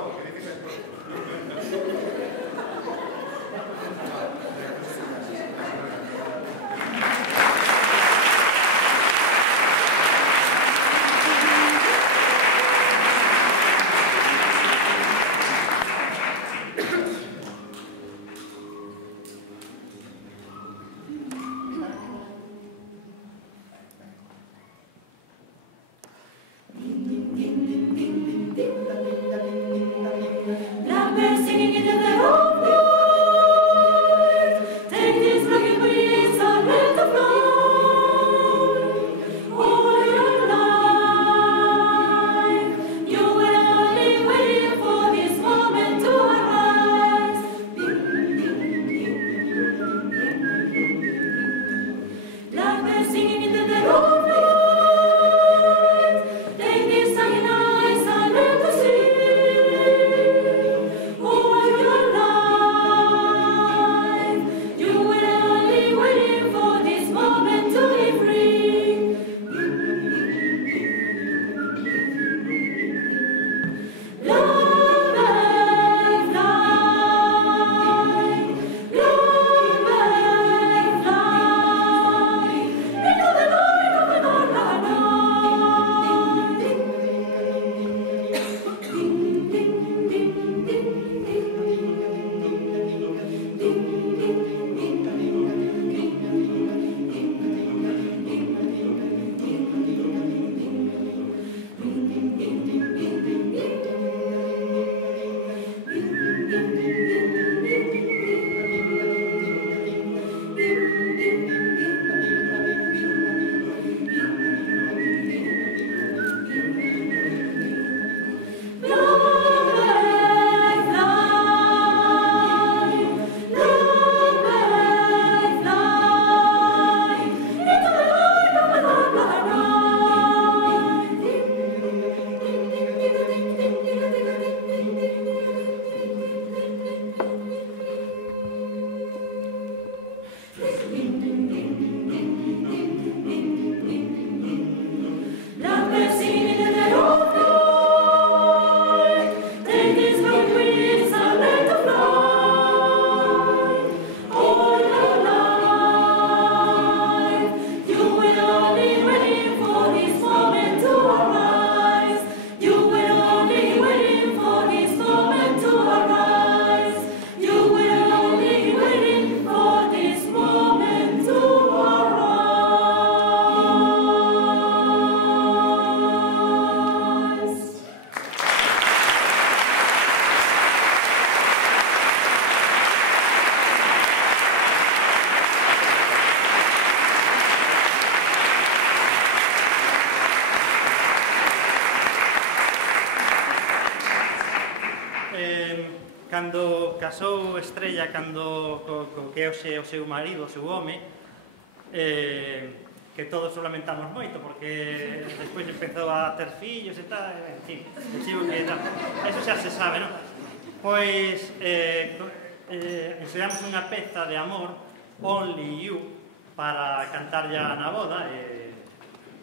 casou Estrella cando que é o seu marido, o seu home, que todos o lamentamos moito porque despois empezou a ter fillos e tal, en fin, eso xa se sabe, non? Pois enseñamos unha peza de amor, Only You, para cantarlle na boda,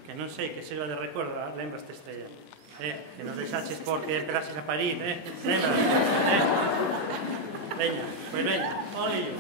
que non sei, que se lo de recuerdo, lembraste, Estrella? Que nos deixaches porque empezases a parir, lembra? Veña, pois veña, Only You.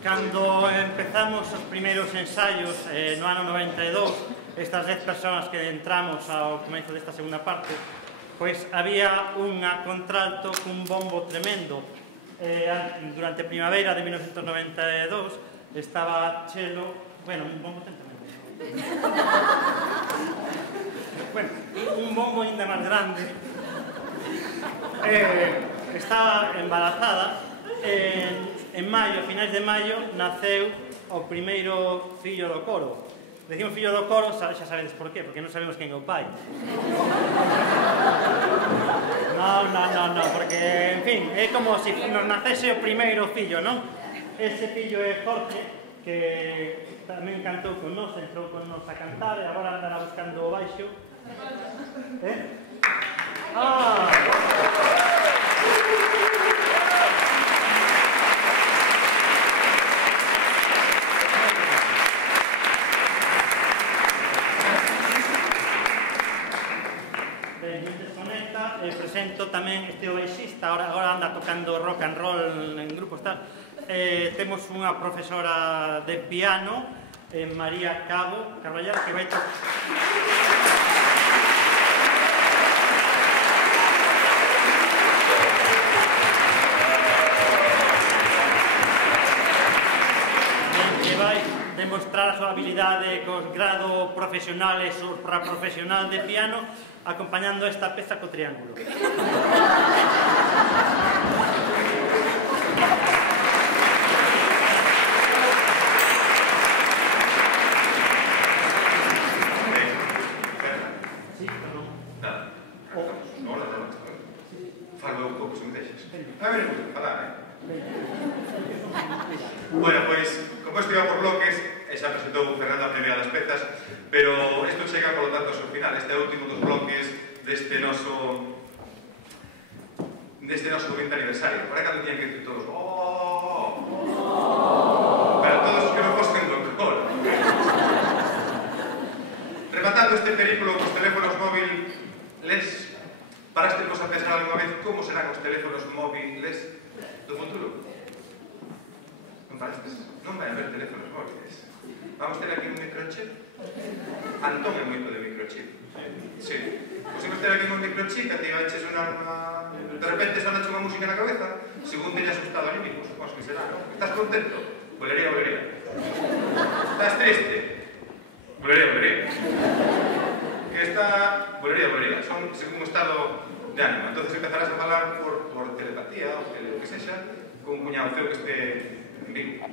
Cando empezamos os primeiros ensaios no ano 92, estas 10 persoas que entramos ao comezo desta segunda parte, pois había unha contralto cun bombo tremendo durante a primavera de 1992 estaba Chelo, bueno, un bombo tentamente. Bueno, un bombo ainda máis grande. Estaba embarazada. En maio, a finais de maio, naceu o primeiro fillo do coro. Decimos fillo do coro, xa sabedes por qué, porque non sabemos quen é o pai. No, porque, en fin, é como se nos nacese o primeiro fillo, non? Ese fillo é Jorge, que tamén cantou con nos, entrou con nos a cantar, e agora andará buscando o baixo. Presento tamén este baixista, agora anda tocando rock and roll en grupos tal. Temos unha profesora de piano, María Carballar, que vai tocar. Que vai demostrar a súa habilidade co grado profesional e supraprofesional de piano, acompañando esta peza co triángulo. Falo un pouco, se me deixas. A ver, falar, Bueno, pois, como isto iba por bloques, xa presentou Fernando a primeira das pezas, pero isto chega, polo tanto, ao seu final. Este é o último dos bloques deste noso 20º aniversario. Por aí cando tiñan que decir todos pero todos os que non fosten do cor. Rematando este periplo cos teléfonos móviles, paraste a pensar alguna vez como serán os teléfonos móviles do futuro? Non parastes? Non vai haber teléfonos móviles. Vamos ter aquí un microchip? Antón é moito de microchip. Sí. Pois imos ter aquí un microchip e te vai sonar unha... De repente sonache unha música na cabeza, según teñas un estado anímico, supos que será, non? Estás contento? Bolería. Estás triste? Bolería. Que está... Bolería. Son según un estado de ánimo. Entonces empezarás a falar por telepatía ou que sexa, con un cuñado feo que este en Vigo,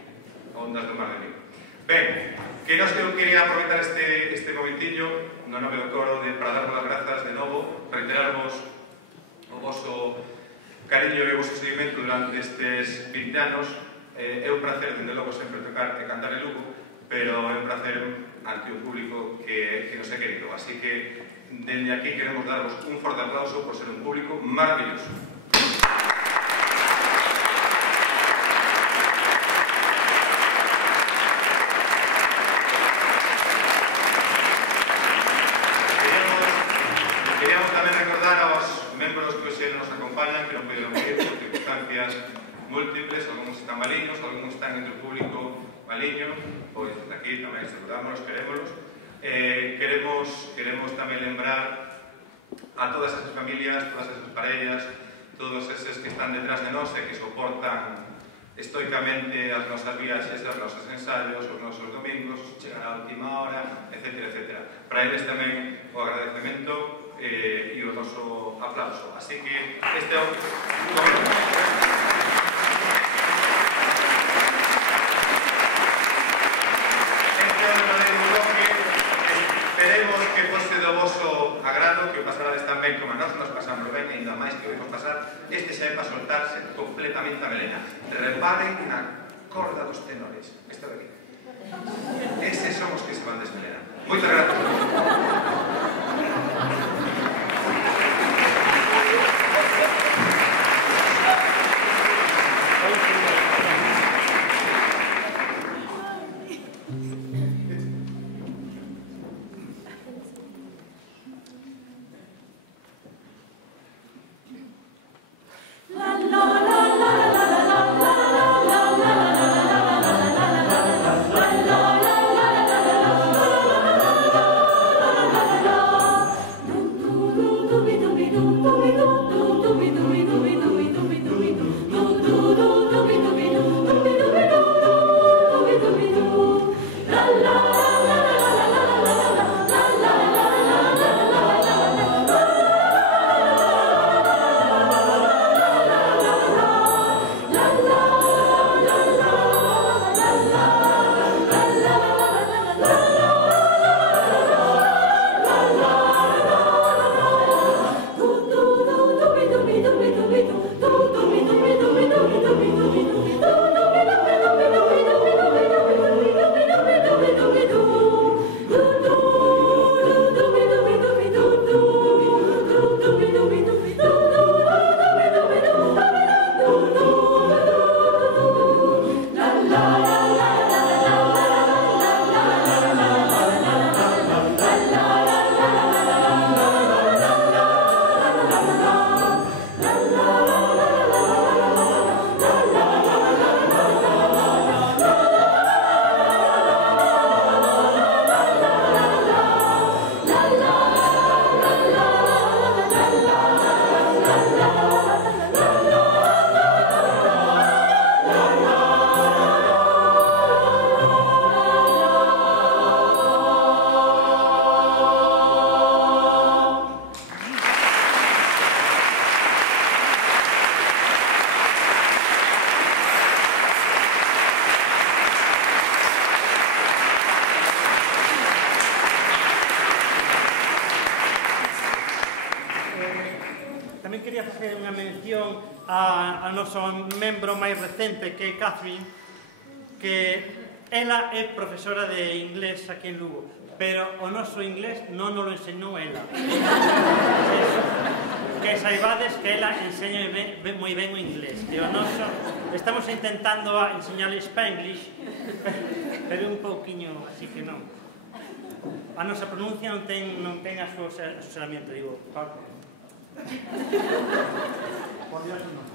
ondas do mar de Vigo. Ben, que nos quería aproveitar este momentillo no nome do coro para darvos as grazas de novo, reiterarvos o voso cariño e o voso seguimento durante estes 20 anos. É un placer, dende logo, sempre tocar e cantar en Lugo, pero é un placer ante un público que nos é querido. Así que, dende aquí, queremos darvos un forte aplauso por ser un público maravilloso. Queríamos tamén recordar aos membros que hoxe nos acompañan, que non poderon venir por circunstancias múltiples, algúns están maliños, algúns están entre o público maliño, pois aquí tamén saludámonos, querémonos. Queremos tamén lembrar a todas esas familias, todas esas parellas, todos eses que están detrás de nós e que soportan estoicamente as nosas viaxes, os nosos ensaios, os nosos domingos, chegar á última hora, etc. Para eles tamén o agradecemento e o noso aplauso. Así que este é o... Esperemos que fose do voso agrado, que o pasarades tan ben como nos pasamos ben, ainda máis que vamos pasar. Este xa é para soltarse completamente a melena. Reparen na corda dos tenores. Esta de aquí. Eses son os que se van desmelenar. Moitas gracias. a noso membro máis recente, que é Catherine, que ela é profesora de inglés aquí en Lugo, pero o noso inglés non nos lo enseñou ela. Que saibades que ela enseña moi ben o inglés, e o noso estamos intentando enseñarle Spanglish, pero un pouquiño así que non. A nosa pronuncia non ten a súa asesoramiento, digo, por Dios non.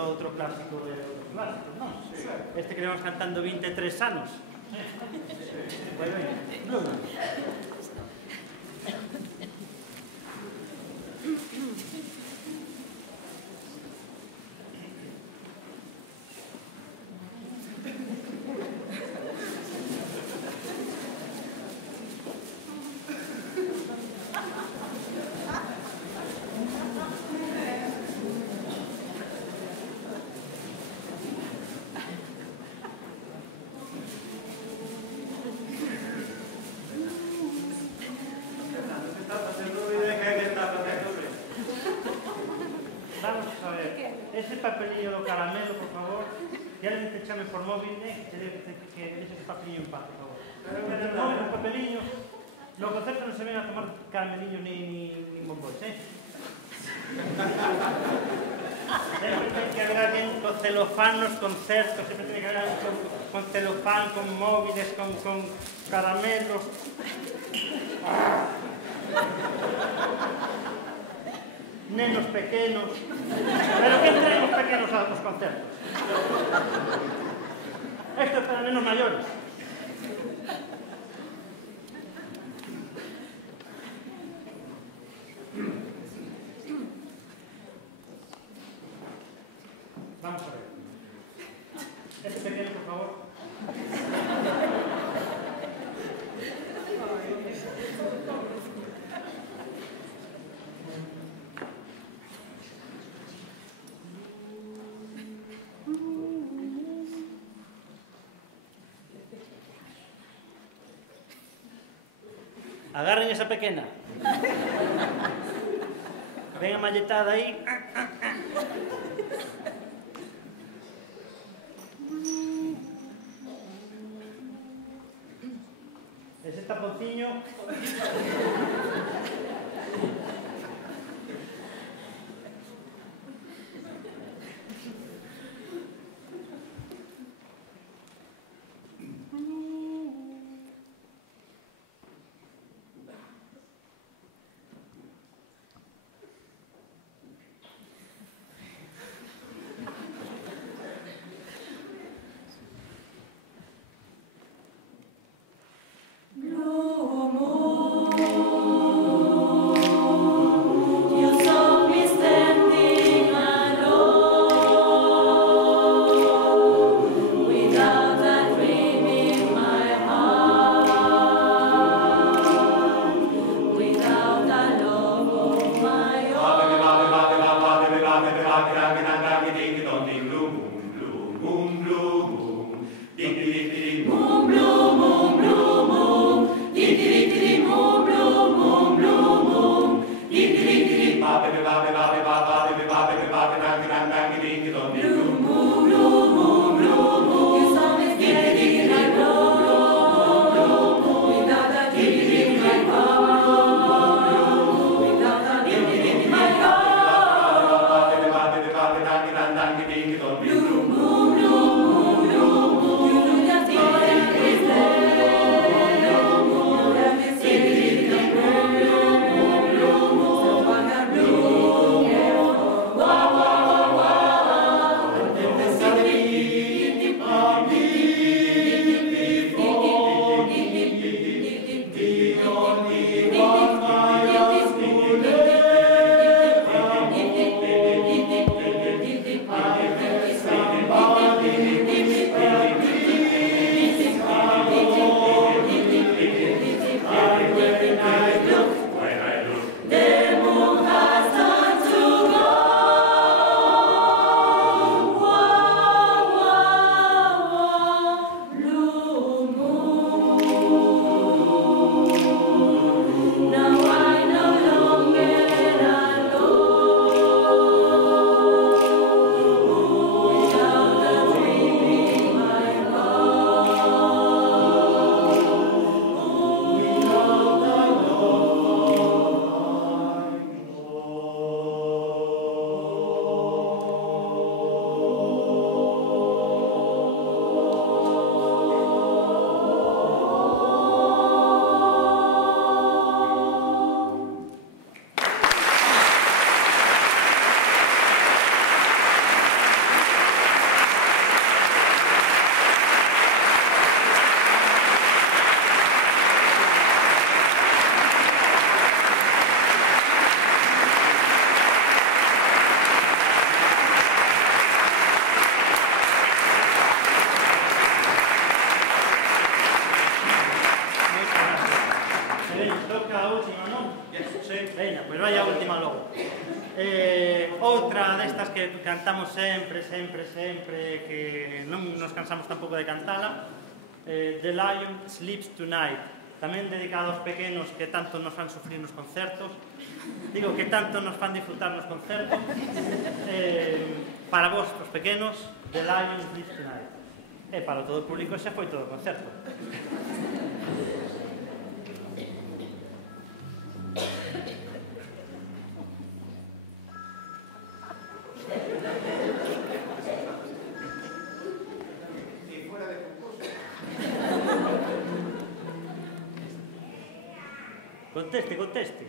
Outro clásico de outros clásicos, non? Este que levamos cantando 23 anos. Vai ben. Ese papelillo do caramelo, por favor, que alguén te chame por móvil, que ese papelillo en paz, por favor. Móvil, papelillo. No concerto non se ven a tomar caramelillos ni bombos, Sempre ten que haber alguén con celofán nos concertos, sempre ten que haber alguén con celofán, con móviles, con caramelos. Nenos pequenos. Pero que traen os pequenos aos concertos? Esto é para nenos maiores. Vamos a ver. Este pequeño, por favor. Agarren esa pequena. Ven a malletada aí. Ese taponciño. Outra destas que cantamos sempre, que non nos cansamos tampouco de cantala, The Lion Sleeps Tonight, tamén dedicado aos pequenos que tanto nos fan sufrir nos concertos, digo que tanto nos fan disfrutar nos concertos, para vos, os pequenos, The Lion Sleeps Tonight, e para todo o público xa foi todo o concerto. Conteste.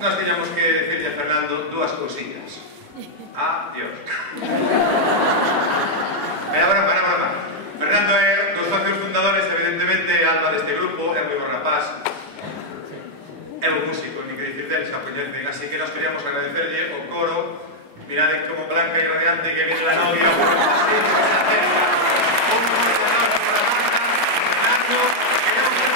Nós teñamos que decirle a Fernando dúas cousillas. Adiós. Fernando é dos socios fundadores, evidentemente, alma deste grupo, é moi bo rapaz, é un músico, ni que dicir del, xa coñecen, así que nos queríamos agradecerlle o coro. Mirade como blanca e radiante que viene la novia, así que se acerca. Un moito honor por la marca, Fernando, queremos ver.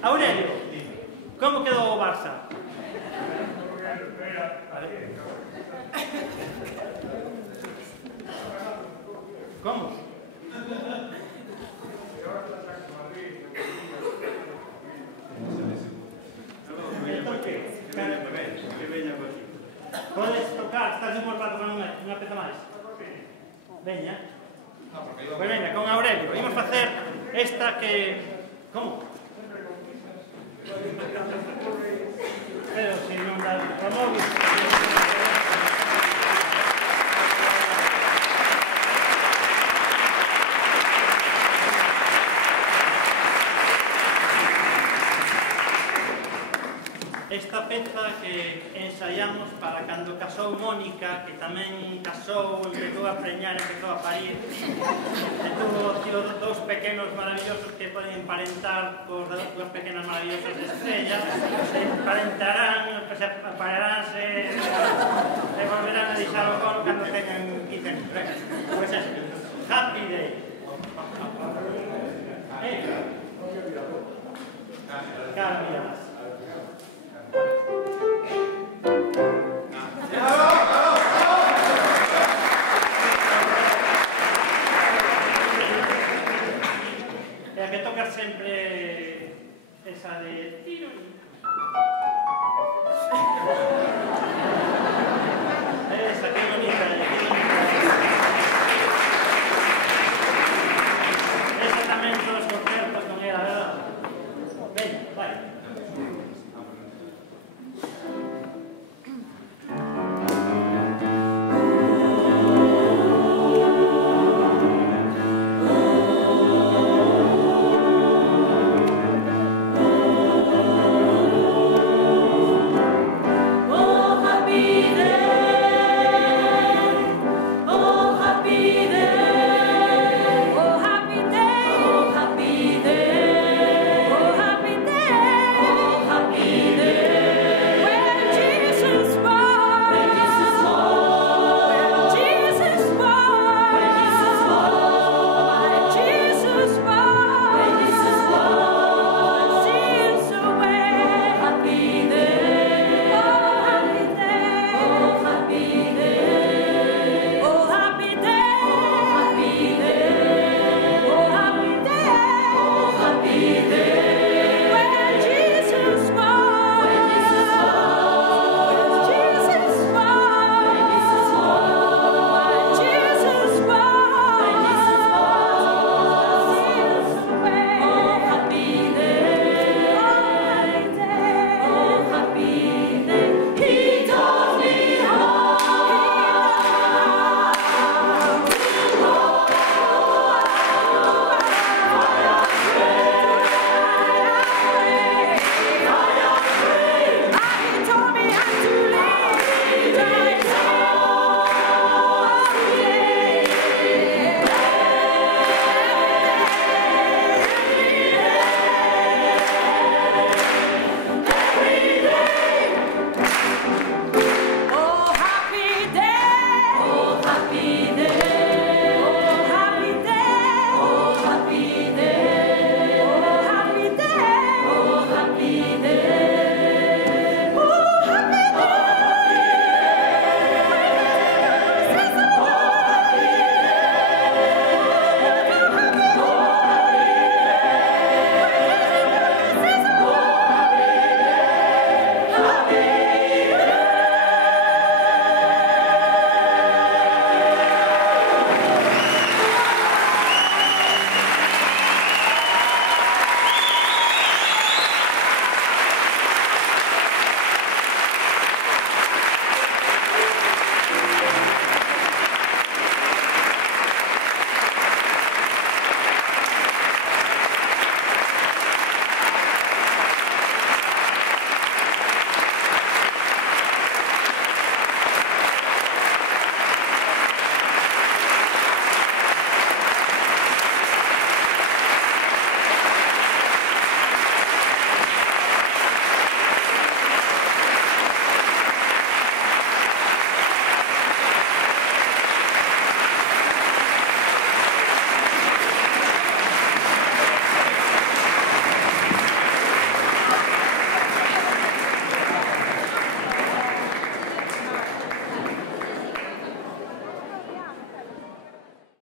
Aurelio, como quedou o Barça? Como? Podes tocar, estás un buen rato con unha peza máis? Veña. Pois veña, con Aurelio. Imos facer esta que... Como? Pero se non dá o móvil... Esta peza que ensaiamos para cando casou Mónica, que tamén casou, empezou a preñar, empezou a parir, e tuvo dous pequenos maravillosos que poden emparentar cos dúas pequenas maravillosas de Estrella, se emparentarán, se apararánse, e volverán a deixar o coro cando tengan 15 anos. Pois é, Happy Day. Cambias. E a que toca sempre esa de tiro. Esa que bonita, que bonita.